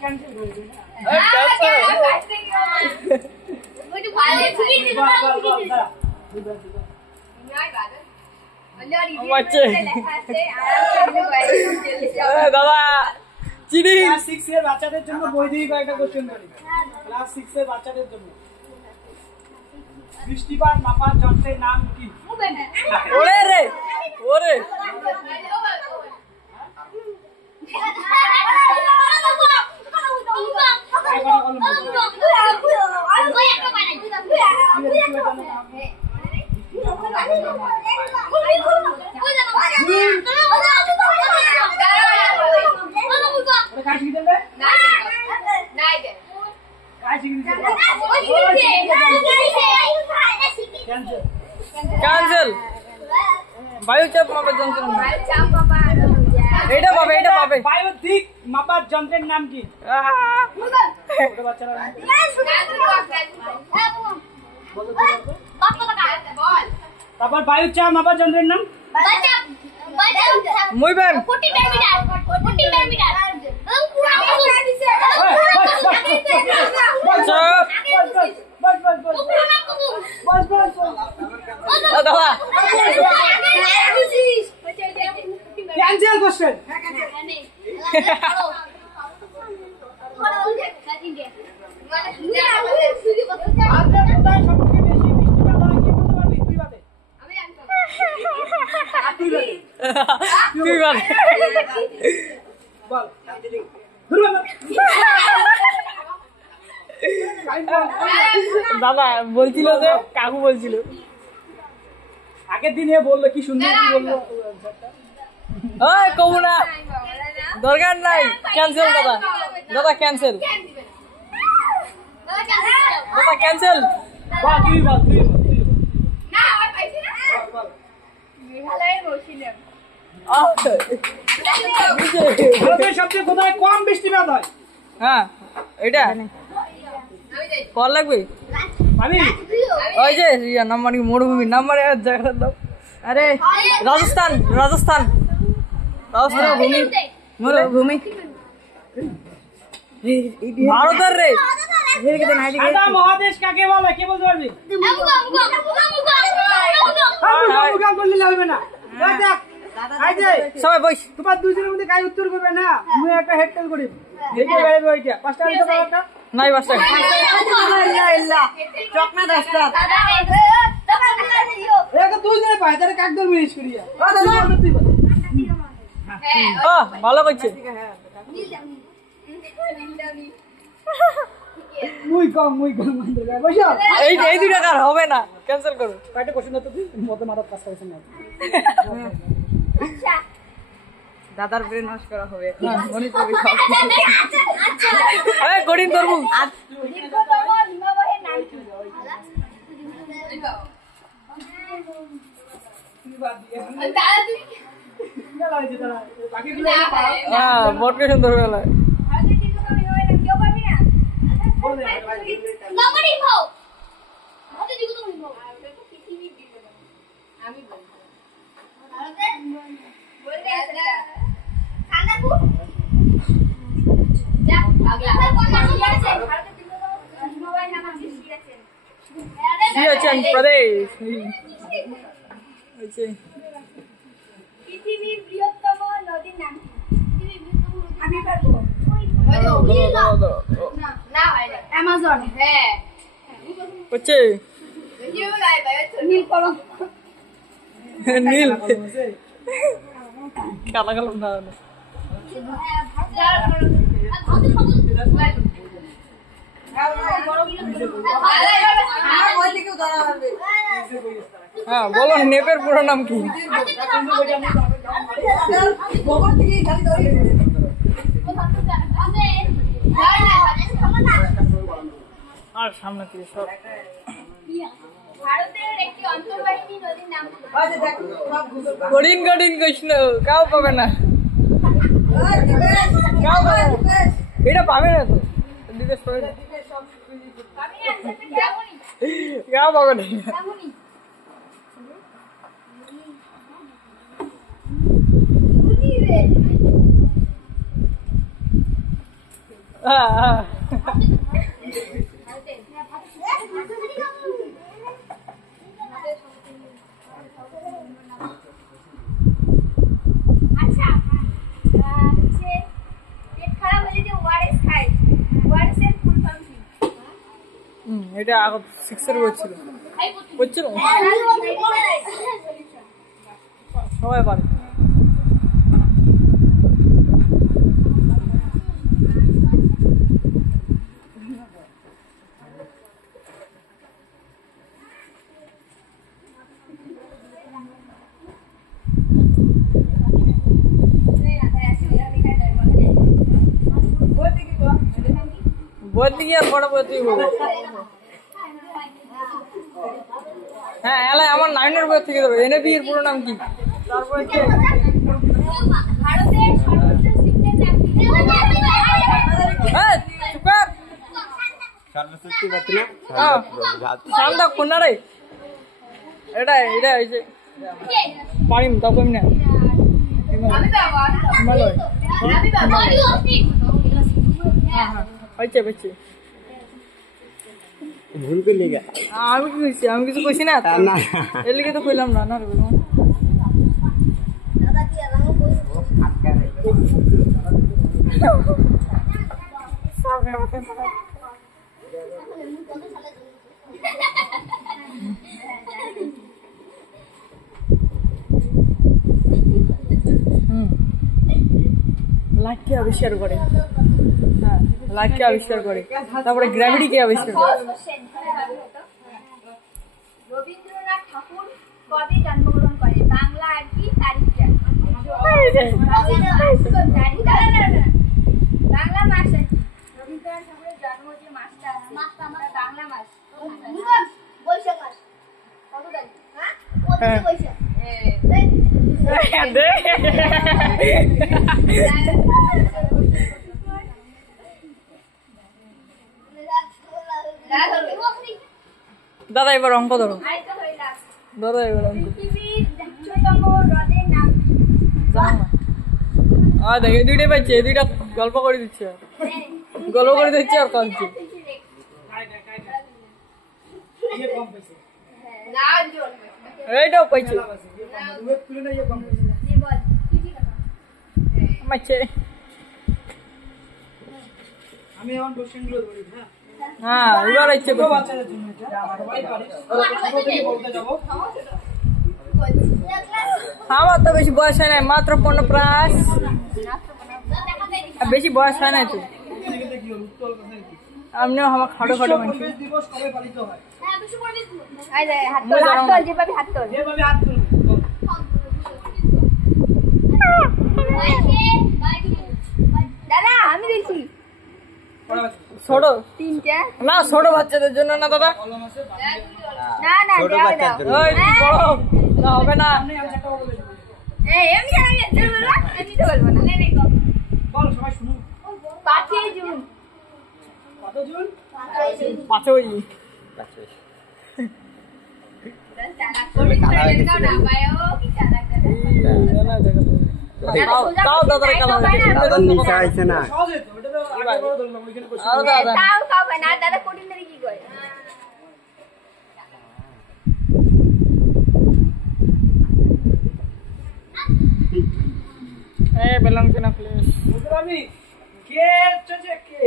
ক্যান্সেল করে দে না। দাদা চিনি ক্লাস 6 এর বাচ্চাদের জন্য বই দিয়ে কয়েকটা কোশ্চেন করি। ক্লাস 6 এর বাচ্চাদের জন্য বৃষ্টিপাত মাপার যন্ত্রের নাম কি? ওরে রে ওরে काय शिकले? काय शिकले? ক্যান্সেল বায়ু চাপ মাপার যন্ত্র এটা পাবে বায়ুদিক মাপার যন্ত্রের নাম কি? ছোট বাচ্চারা তারপর বায়ু চাপ মাপার যন্ত্রের নাম? মুই ম্যাম দাদা ক্যান্সেল কোশ্চেন। তুই বল বল। দাদা বলছিল যে কাকু বলছিল আগের দিন এ বললো কি সুন্দর কি বললো। ওই কবু না দরকার নাই ক্যান্সেল দাদা ক্যান্সেল দাদা ক্যান্সেল বল তুই বল। ভারতের সবচেয়ে কোথায় কম বৃষ্টিপাত হয়? হ্যাঁ এটা কল লাগবে আমি ওই যে নাম্বার মরুভূমি নাম্বারে জায়গাটার দাও আরে রাজস্থান ভূমি মরুভূমি ভারতের রে সাদা মহাদেশ কাকে বলে? কে বলতে পারবি? মুখা বললে লাগবে না। ওই দেখ, এই যে সবাই বইস তোমার দুজনের মধ্যে কাজ উত্তর করবে না, মুই একটা হেডটেল করি। দেখে বেরোবে ওইটা। পাঁচটা আনতে পারো একটা? নাই বাসটা এরকম দুজনে পায়, তাহলে কাক ধরবি ইস করিয়া। তুই বল। ভালো করছে মুই কম মন্দির বসো। এই 2 টাকার হবে না ক্যান্সেল করো কয়টা কোশ্চেন তো তুই মত মারাত পাঁচটা কোশ্চেন না। দাদার ব্রেন ওয়াশ করা হবে গণিত পরীক্ষা এই গণিত ধরবো বট কে সুন্দর বেলা সিয়াচেন প্রদেশ পৃথিবীর বৃহত্তম নদীর নাম আমি পারবো অ্যামাজন। হ্যাঁ হচ্ছে নীল কলম নীল কালা কালো না আমার হ্যাঁ বলো নেপের পুরো নাম কি? আর সামনে কি সব ভারতের একটি অন্তর্বাহিনী নদীর নাম কি? কঠিন কঠিন কৃষ্ণ কাউ পাবে না, কাউ পাবে না। এটা পাবে না তো দিতে পাবে না, আমি আনসারটা কেমনই কাউ পাবে না। কেমনই হ্যাঁ হ্যাঁ আচ্ছা হচ্ছে পেট খারাপ হলে যে ওআরএস খায়, ওআরএস এর ফুল ফর্ম কি? এটা আগে 6 এর বই ছিল, বুঝছিল সবাই পারে। বলতে গিয়ে আর বড় বলতেই বলবো। হ্যাঁ এলাই আমার 9 এর বই থেকে দেবো। এনএবি এর পুরো নাম কি? তারপরে কি ভারতের সর্বোচ্চ শিখদের নাম কি? এই চুপ কর। সামদা কোনা রে এটা এটা এই যে পারিম তা কম না হিমালয়। হ্যাঁ হ্যাঁ পাইছে পাইছে। ভুল করলি গা? আমি কি কইছি? আমি কিছু কইছি না না এর লিগে তো কইলাম না না রে বললাম। লাইট কে আবিষ্কার করে? হ্যাঁ লাইট কে আবিষ্কার করে? তারপরে গ্র্যাভিটি কে আবিষ্কার করে? রবীন্দ্রনাথ ঠাকুর কবে জন্মগ্রহণ করে? বাংলা আর কি তারিখটা? বাংলা মাস আর কি? রবীন্দ্রনাথ ঠাকুরের জন্ম যে মাসটা আছে, বাংলা মাস বৈশাখ মাস। কত তারিখ? হ্যাঁ। বৈশাখ। দাদা এবার অঙ্ক ধরো, আরেকটা হয়ে last। দাদা এবার অঙ্ক পৃথিবীর উচ্চতম হ্রদের নাম কি? জানো না? দেখ এই দুইটাই পাইছে, এই দুইটা গল্প করে দিচ্ছে, গল্প করে দিচ্ছে আর কাঁদছে। এইটাও পাইছে মাইছে। আমি এখন কোশ্চেনগুলো ধরি। হ্যাঁ এবার আইছে ছোট বাচ্চাদের জন্য এটা সবাই পারে। ছোট থেকে বলতে যাবো। আমার তো বেশি বয়স হয় নাই, মাত্র 15 প্লাস, বেশি বয়স হয় নাই তো। এদিকে কি হলো? উত্তর কথা কি? আপনিও আমার খাটো খাটো মানুষ। পরিবেশ দিবস কবে পালিত হয়? যেভাবে হাত তোল যেভাবে হাত তুলুন। দাদা আমি দিচ্ছি ছোট 3টা। না, ছোট বাচ্চাদের জন্য না দাদা, না না ছোট দাও বাচ্চার দাও। জন্য। ওই বড় না হবে না। এমনি জানা গেছে বলবো, এমনি তো বলবো না। বল সবাই শুনুন। 5 জুন। কত জুন? 5ই তাও দাদার কালা দাদার নিচা হয়েছে না। সহজে তো, ওটা তো আগে বড় ধরলাম, ওইখানে question আর দাদা তাও খাবে না দাদা, কঠিন ধরে কি করে? এই বেলুন কেনা প্লিজ। বুঝতে পারবি? কে হচ্ছে কে?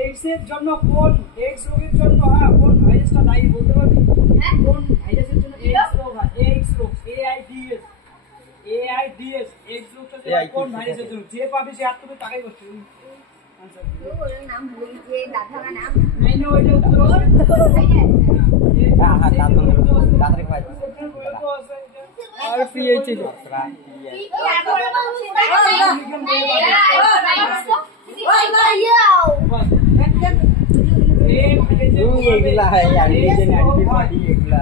এইডস এর জন্য কোন এইডস রোগের জন্য কোন ভাইরাসটা দায়ী বলতে পারবি? কোন ভাইরাসের জন্য এইডস রোগ হয়? এইডস রোগ, AIDS এইডস রোগটা যে কোন ভাইরাসের জন্য? যে পাবে সে হাত তুলে তাকাই করছে। ওর নাম বলছে দাদা নাম 9 ওইটা উত্তর হবে। আর পিএইচ এগুলা হয় আর নিজে অ্যান্টিবডি এগুলা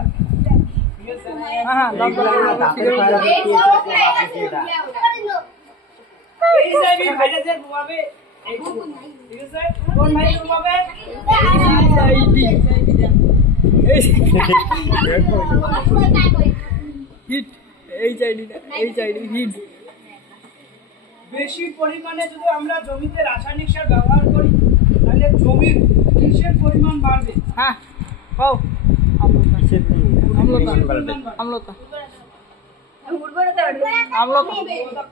হ্যাঁ HIV ভাইরাসের প্রভাবে এই ঠিক আছে কোন ভাইরাস প্রভাবে হিট এইচআইডি হিট বেশি পরিমাণে যদি আমরা জমিতে রাসায়নিক সার ব্যবহার করি তাহলে জমির কিসের পরিমাণ বাড়বে? হ্যাঁ পাও আমলতা উর্বরতা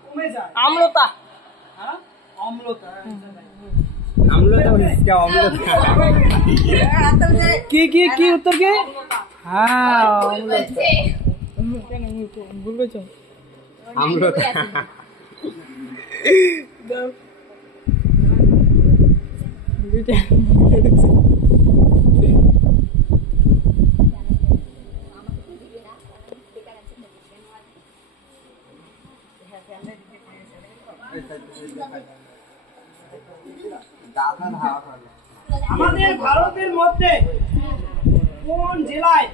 কমে যায়। আমলতা হ্যাঁ অম্লতা আমলতা হচ্ছে অম্লতা কি উত্তর কি হ্যাঁ ভুল করেছ আমলতা আমাদের ভারতের মধ্যে কোন জেলায়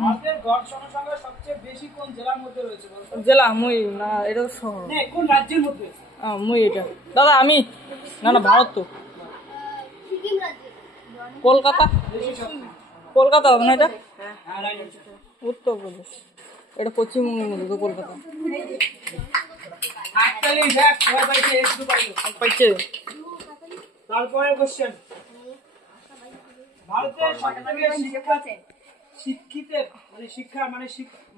ভারতের গড় জনসংখ্যা সবচেয়ে বেশি কোন জেলার মধ্যে রয়েছে বলতো? জেলা মুই না এটা তো শহর না কোন রাজ্যের মধ্যে রয়েছে? মুই এটা দাদা আমি না ভারত তো সিকিম রাজ্যে কলকাতা কলকাতা হবে না এটা হ্যাঁ রাইট উত্তরপ্রদেশ এটা পশ্চিমবঙ্গের মধ্যে তো কলকাতা একটালি দেখ সবাই পাইছে একটু পাইলো। পাইছে তারপরে কোশ্চেন ভারতের সবথেকে শিক্ষিতের মানে শিক্ষা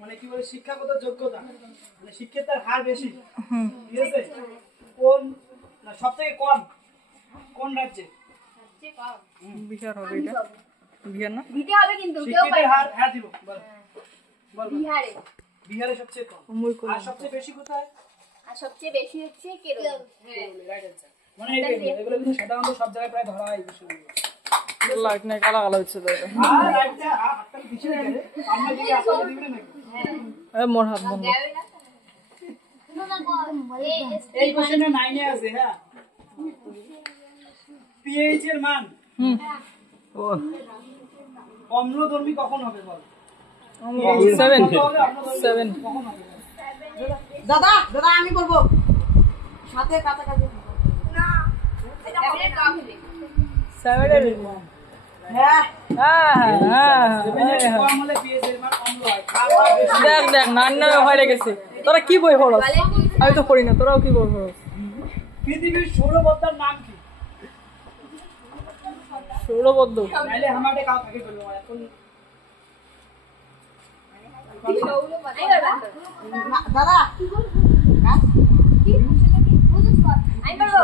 মানে কি বলে শিক্ষাগত যোগ্যতা মানে শিক্ষিতের হার বেশি ঠিক আছে কোন না সবথেকে কম কোন রাজ্যে? বিহার হবে এটা বিহার না দিতে হবে কিন্তু কেউ শিক্ষিতের পাই হার হ্যাঁ দিব বল বল বিহারে বিহারে সবচেয়ে কম মুই আর সবচেয়ে বেশি কোথায়? আর সবচেয়ে বেশি হচ্ছে কেরল হ্যাঁ রাইট অ্যানসার মানে এগুলো কিন্তু সাধারণত সব জায়গায় প্রায় ধরা হয় এই বিষয়গুলো। লাইট নাই কালা কালা হচ্ছে তো এটা আর রাইটটা হাতটা পিছনে গেলে আমরা কি আসলে দিবে নাকি? মোর হাত বন্ধ যাবে না এই কোশ্চেনটা 9 এ আছে হ্যাঁ পিএইচ এর মান হুম ও অম্লধর্মী কখন হবে বল? 7 কখন হবে? দাদা আমি করবো হাতে কাছাকাছি না এটা হবে কম হবে 7 এর হ্যাঁ কম হলে পিএইচ এর মান অম্ল হয় খাবার বেশি দেখ নান্না হয়ে গেছে তোরা কি বই পড়স আমি তো পড়ি না তোরাও কি বই পড়স পৃথিবীর সৌরভদ্রার নাম কি? সৌরবদ্ধ নাইলে আমাদের কাউ থাকে বলবো এখন দাদা আমি বলবো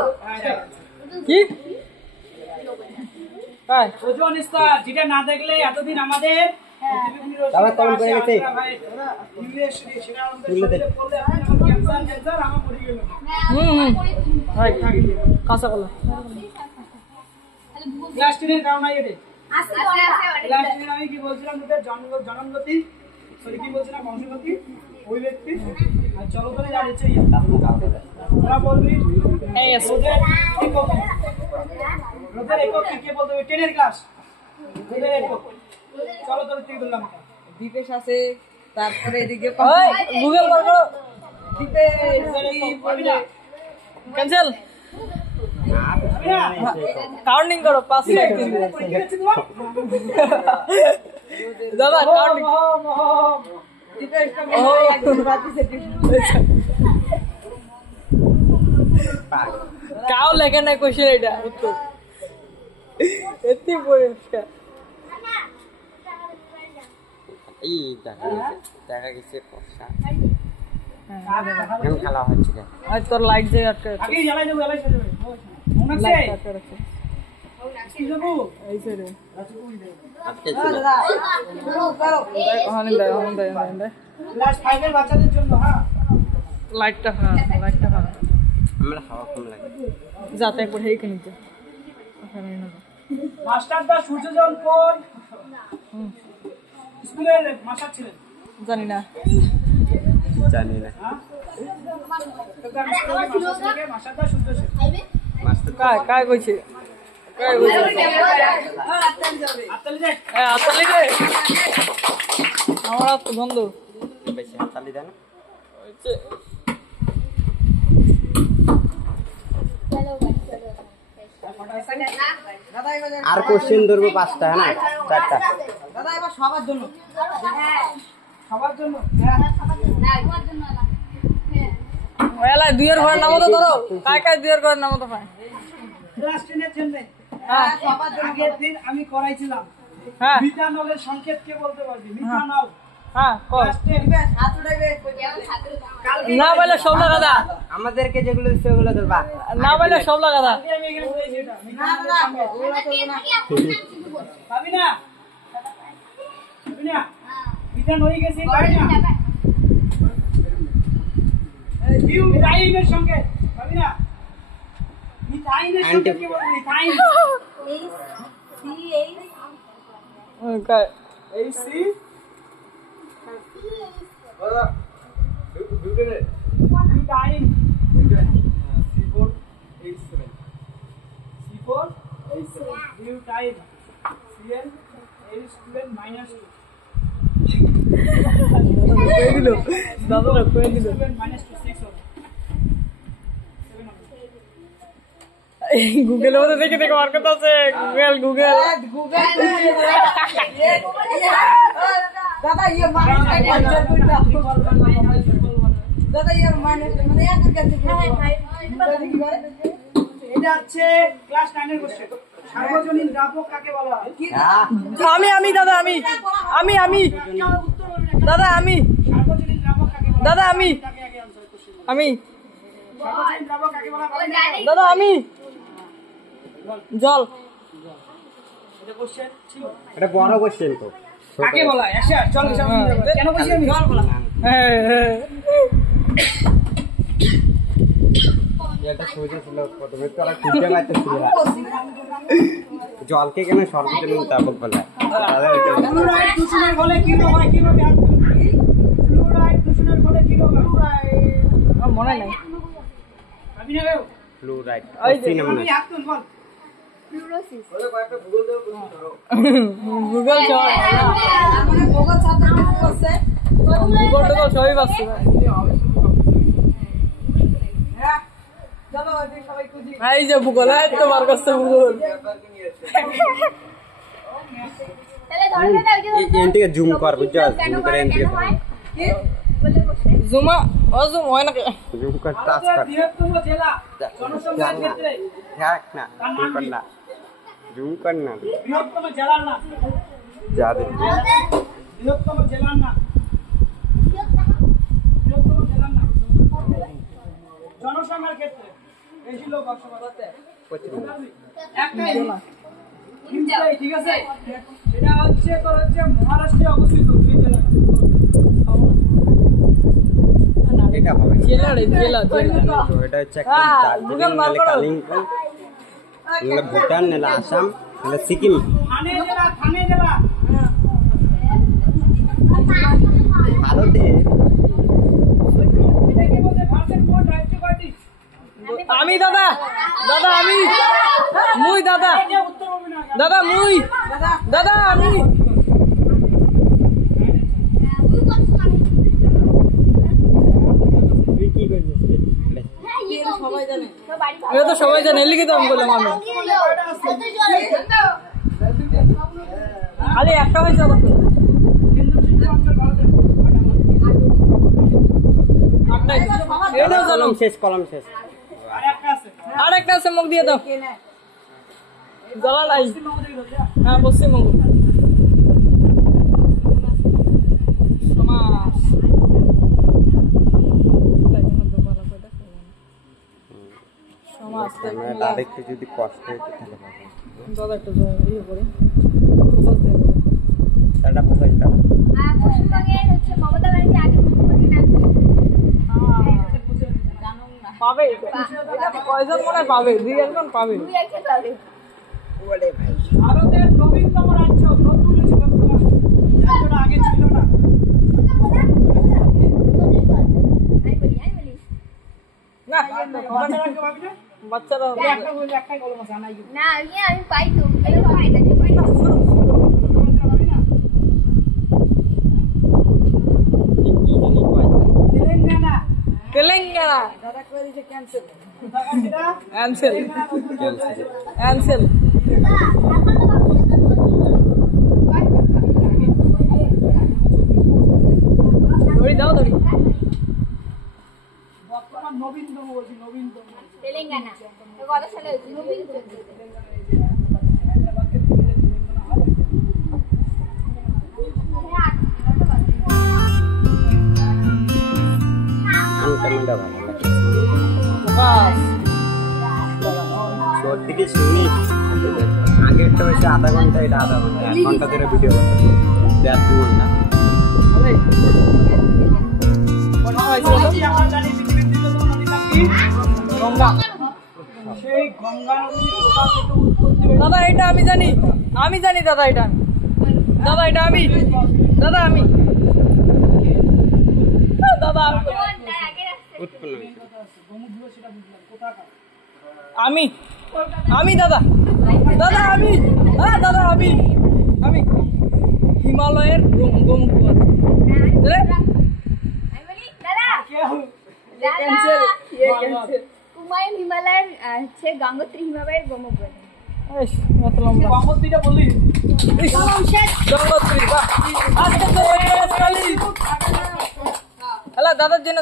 কি তাই ওজন স্তর যেটা না দেখলে এতদিন আমাদের দাদা কম করে গেছে। কাঁচা কলা ক্লাস 10 এর কারণ এটা আস্তে ক্লাস 10 আমি কি বলছিলাম তোদের জনমগতি সরি কি বলছিলাম বংশগতি ওই ব্যক্তি আর চলতরে যা হচ্ছে তোরা বলবি এই আছে রোদের একক কি কে বলতে 10 এর ক্লাস রোদের একক চলতরে তুই বললাম দীপেশ আছে তারপরে এদিকে ওই গুগল করো দীপেশ ক্যান্সেল কাউন্টিং করো 5 সেকেন্ড দাদা কাউন্টিং দীপেশ একদম রাতে সেটি কাউ লেখা নাই কোশ্চেন এটা উত্তর এতি পরিষ্কার এই দেখা গেছে পয়সা কেমন খেলা হচ্ছে আর তোর লাইট যে আটকে আছে আগে জ্বালাই দেবো জ্বালাই ছেড়ে দেবো মনে আছে লাইট আটকে আছে কি যাবো এই সাইডে আজকে ছিল দাদা করো ওখানে দেয় ক্লাস 5 এর বাচ্চাদের জন্য হ্যাঁ লাইটটা লাইটটা আমরা হাওয়া কম লাগে যাতে একবার হেই কিনতে মাস্টারদা সূর্যজন কোন স্কুলের মাস্টার ছিলেন? জানি না। জানি না। হ্যাঁ? মাস্টারদা সূর্যজন। কায় কইছে? কায় কইছে? হাততালি দেখ। হাততালি দে। আমার হাত তো বন্ধ। বেশি হাততালি দেন। হইছে। দাদা এবার আর কোশ্চেন ধরবো 5টা, হ্যাঁ না 4টা। দাদা এবার সবার জন্য সবার জন্য এলা দুইয়ের ঘরের নাম তো ধরো। কায় দুইয়ের ঘরের নাম তো পায়? ক্লাস 10 এর জন্য হ্যাঁ আগের দিন আমি করাইছিলাম হ্যাঁ মিথানলের সংকেত কে বলতে পারবি? মিথানল হ্যাঁ কর। ক্লাস 10 হাত উঠাইবে কালকে না বলে সব লাগাদা। আমাদেরকে যেগুলো দিচ্ছে ওগুলো ধরবা। না বলে সব লাগাদা। কালকে আমি এখানে বলেছি এটা না দাদা ওগুলো চলবে না পাবি না পাবি না মিথান হয়ে গেছে পাবি না মিথাইনের সংকেত পাবি না মিথাইনের সংকেত কে বলবি? মিথাইন কায় এই সি মিথাইন বিউটাইন Cl -2 কই দিল দাদা কই দিল। -2 6 হবে গুগলের মধ্যে দেখে দেখে আর কথা আছে। গুগল দাদা ইয়ে মানুষ দাদা ইয়ে মানুষ মানে এক কাছে এটা হচ্ছে ক্লাস 9 এর কোশ্চেন সার্বজনীন দ্রাবক কাকে বলা হয়? আমি দাদা আমি দাদা আমি সার্বজনীন দ্রাবক কাকে বলা হয়? দাদা আমি তাকে আগে আনসার কোশ্চেন আমি সার্বজনীন দ্রাবক কাকে বলা হয়? দাদা আমি জল। এটা কোশ্চেন ছিল এটা বড় কোশ্চেন তো। কাকে বলা হয়? আচ্ছা চল হিসাব নিয়ে যাবো। কেন বলছি আমি জল বলা হ্যাঁ হ্যাঁ এটা সোজা ছিল প্রথমে তো আর খুঁজে পাচ্ছিল না। জলকে কেন সর্বজনীন দ্রাবক বলা হয়? ফ্লুরাইড দূষণের ফলে কি রোগ হয়? কিভাবে হাত তুলবি? ফ্লুরাইড দূষণের ফলে কি রোগ হয়? আমার মনে নাই। ভাবি না কেউ? ফ্লুরাইড ওই যে, সিনেমা ভাবি হাত তুল বল। গুগল জল মানে গোগল ছাত্র কি করছে গুগল টুগল সবই পাচ্ছি। হ্যাঁ চলো এদিকে সবাই খুঁজি এই যে গুগল তো বার করছে গুগল। এন থেকে জুম কর, বুঝছো? জুম করে এন থেকে জুমা জুম হয় না জুম কর, টাচ ভারতের কর। বৃহত্তম জেলা জনসংখ্যার ক্ষেত্রে হ্যাঁ না জুম কর না, জুম কর না। বৃহত্তম জেলার নাম যাদের বৃহত্তম জেলার নাম বৃহত্তম জেলার নাম জনসংখ্যার ক্ষেত্রে বেশি লোক বসবাস করতে একটাই হিমসাই, ঠিক আছে? সেটা হচ্ছে তোর হচ্ছে মহারাষ্ট্রে অবস্থিত সেই জেলাটা। এটা হবে না। জেলা রে জেলা তো এটা হচ্ছে একটা হ্যাঁ, দার্জিলিং, গুগল বার নাহলে করো। কালিম্পং, নাহলে ভুটান, নাহলে আসাম, নাহলে সিকিম। থানে জেলা থানে জেলা ভারতে এটা কি বলছে? ভারতের কোন রাজ্য কয়টি? আমি দাদা দাদা আমি মুই দাদা এই যে উত্তর বলবি না। দাদা মুই দাদা আমি তুই কি করছিস রে? সবাই জানে এটা তো সবাই জানে লিখে তো আমি বললাম আমি খালি একটা হয়েছে আমার তো। কেন্দ্রশাসিত অঞ্চল ভারতের আটটাই এটাও জানো। কলম শেষ, কলম শেষ। আর একটা আছে আর একটা আছে মুখ দিয়ে দাও। কে নেয় জ্বালা নাই। পশ্চিমবঙ্গ থেকে বলছি, হ্যাঁ। হ্যাঁ পশ্চিমবঙ্গ সমাজ সমাজ আমরা আরেকটু যদি কষ্ট হতো তাহলে ভালো। দাদা একটা ইয়ে করে ফোকাস দিয়ে দেবো। তাটা কোথায় যাবে? পশ্চিমবঙ্গের হচ্ছে মমতা ব্যানার্জি আগে মুখ্যমন্ত্রী নাম পাবে এটা কয়জন মনে হয় পাবে 2-1 জন পাবে। দুই একজন পাবে ভারতের নবীনতম রাজ্য, নতুন হয়েছে বর্তমানে। রাজ্যটা আগে ছিল না। না বাচ্চারা কেউ ভাবি না? বাচ্চারা একটা বললে একটাই কলম আছে, আনাই না আমি পাই তো এই পাই না পাই না বাচ্চারা ভাবি না? তেলেঙ্গানা। তেলেঙ্গানা দাদা করে দিয়েছে ক্যান্সেল। দেখা সেটা? অ্যানসেল তেলেঙ্গানা। অ্যানসেল ধরি দাও ধরি বর্তমান নবীনতম বলছি, নবীনতম। তেলেঙ্গানা তো কত সালে হয়েছিল বাস সত্যি কি শুনি আগেরটা হচ্ছে আধা ঘন্টা, এটা আধা ঘন্টা, 1 ঘন্টা ধরে ভিডিও করতে 2 ঘন্টা। আরে কোথা হয়েছে বলো? নদী আমরা জানি পৃথিবীর দীর্ঘতম নদীর নাম কি? গঙ্গা। সেই গঙ্গা নদীর কোথা থেকে উৎপত্তি হয়েছে? দাদা এটা আমি জানি দাদা এটা দাদা এটা আমি দাদা আমি দাদা উৎপন্ন হয়েছে। সমুদ্র সেটা বুঝলাম, কোথাকার? আমি দাদা দাদা আমি হ্যাঁ দাদা আমি হিমালয়ের গোমুখ আমি বলি দাদা কেউ? ক্যান্সেল হুমায়ুন হিমালয়ের হচ্ছে গঙ্গোত্রী হিমালয়ের গোমুখ কত লম্বা গঙ্গোত্রীটা বললি? গঙ্গোত্রী বাহ আজকে তো হ্যালো দাদার জন্য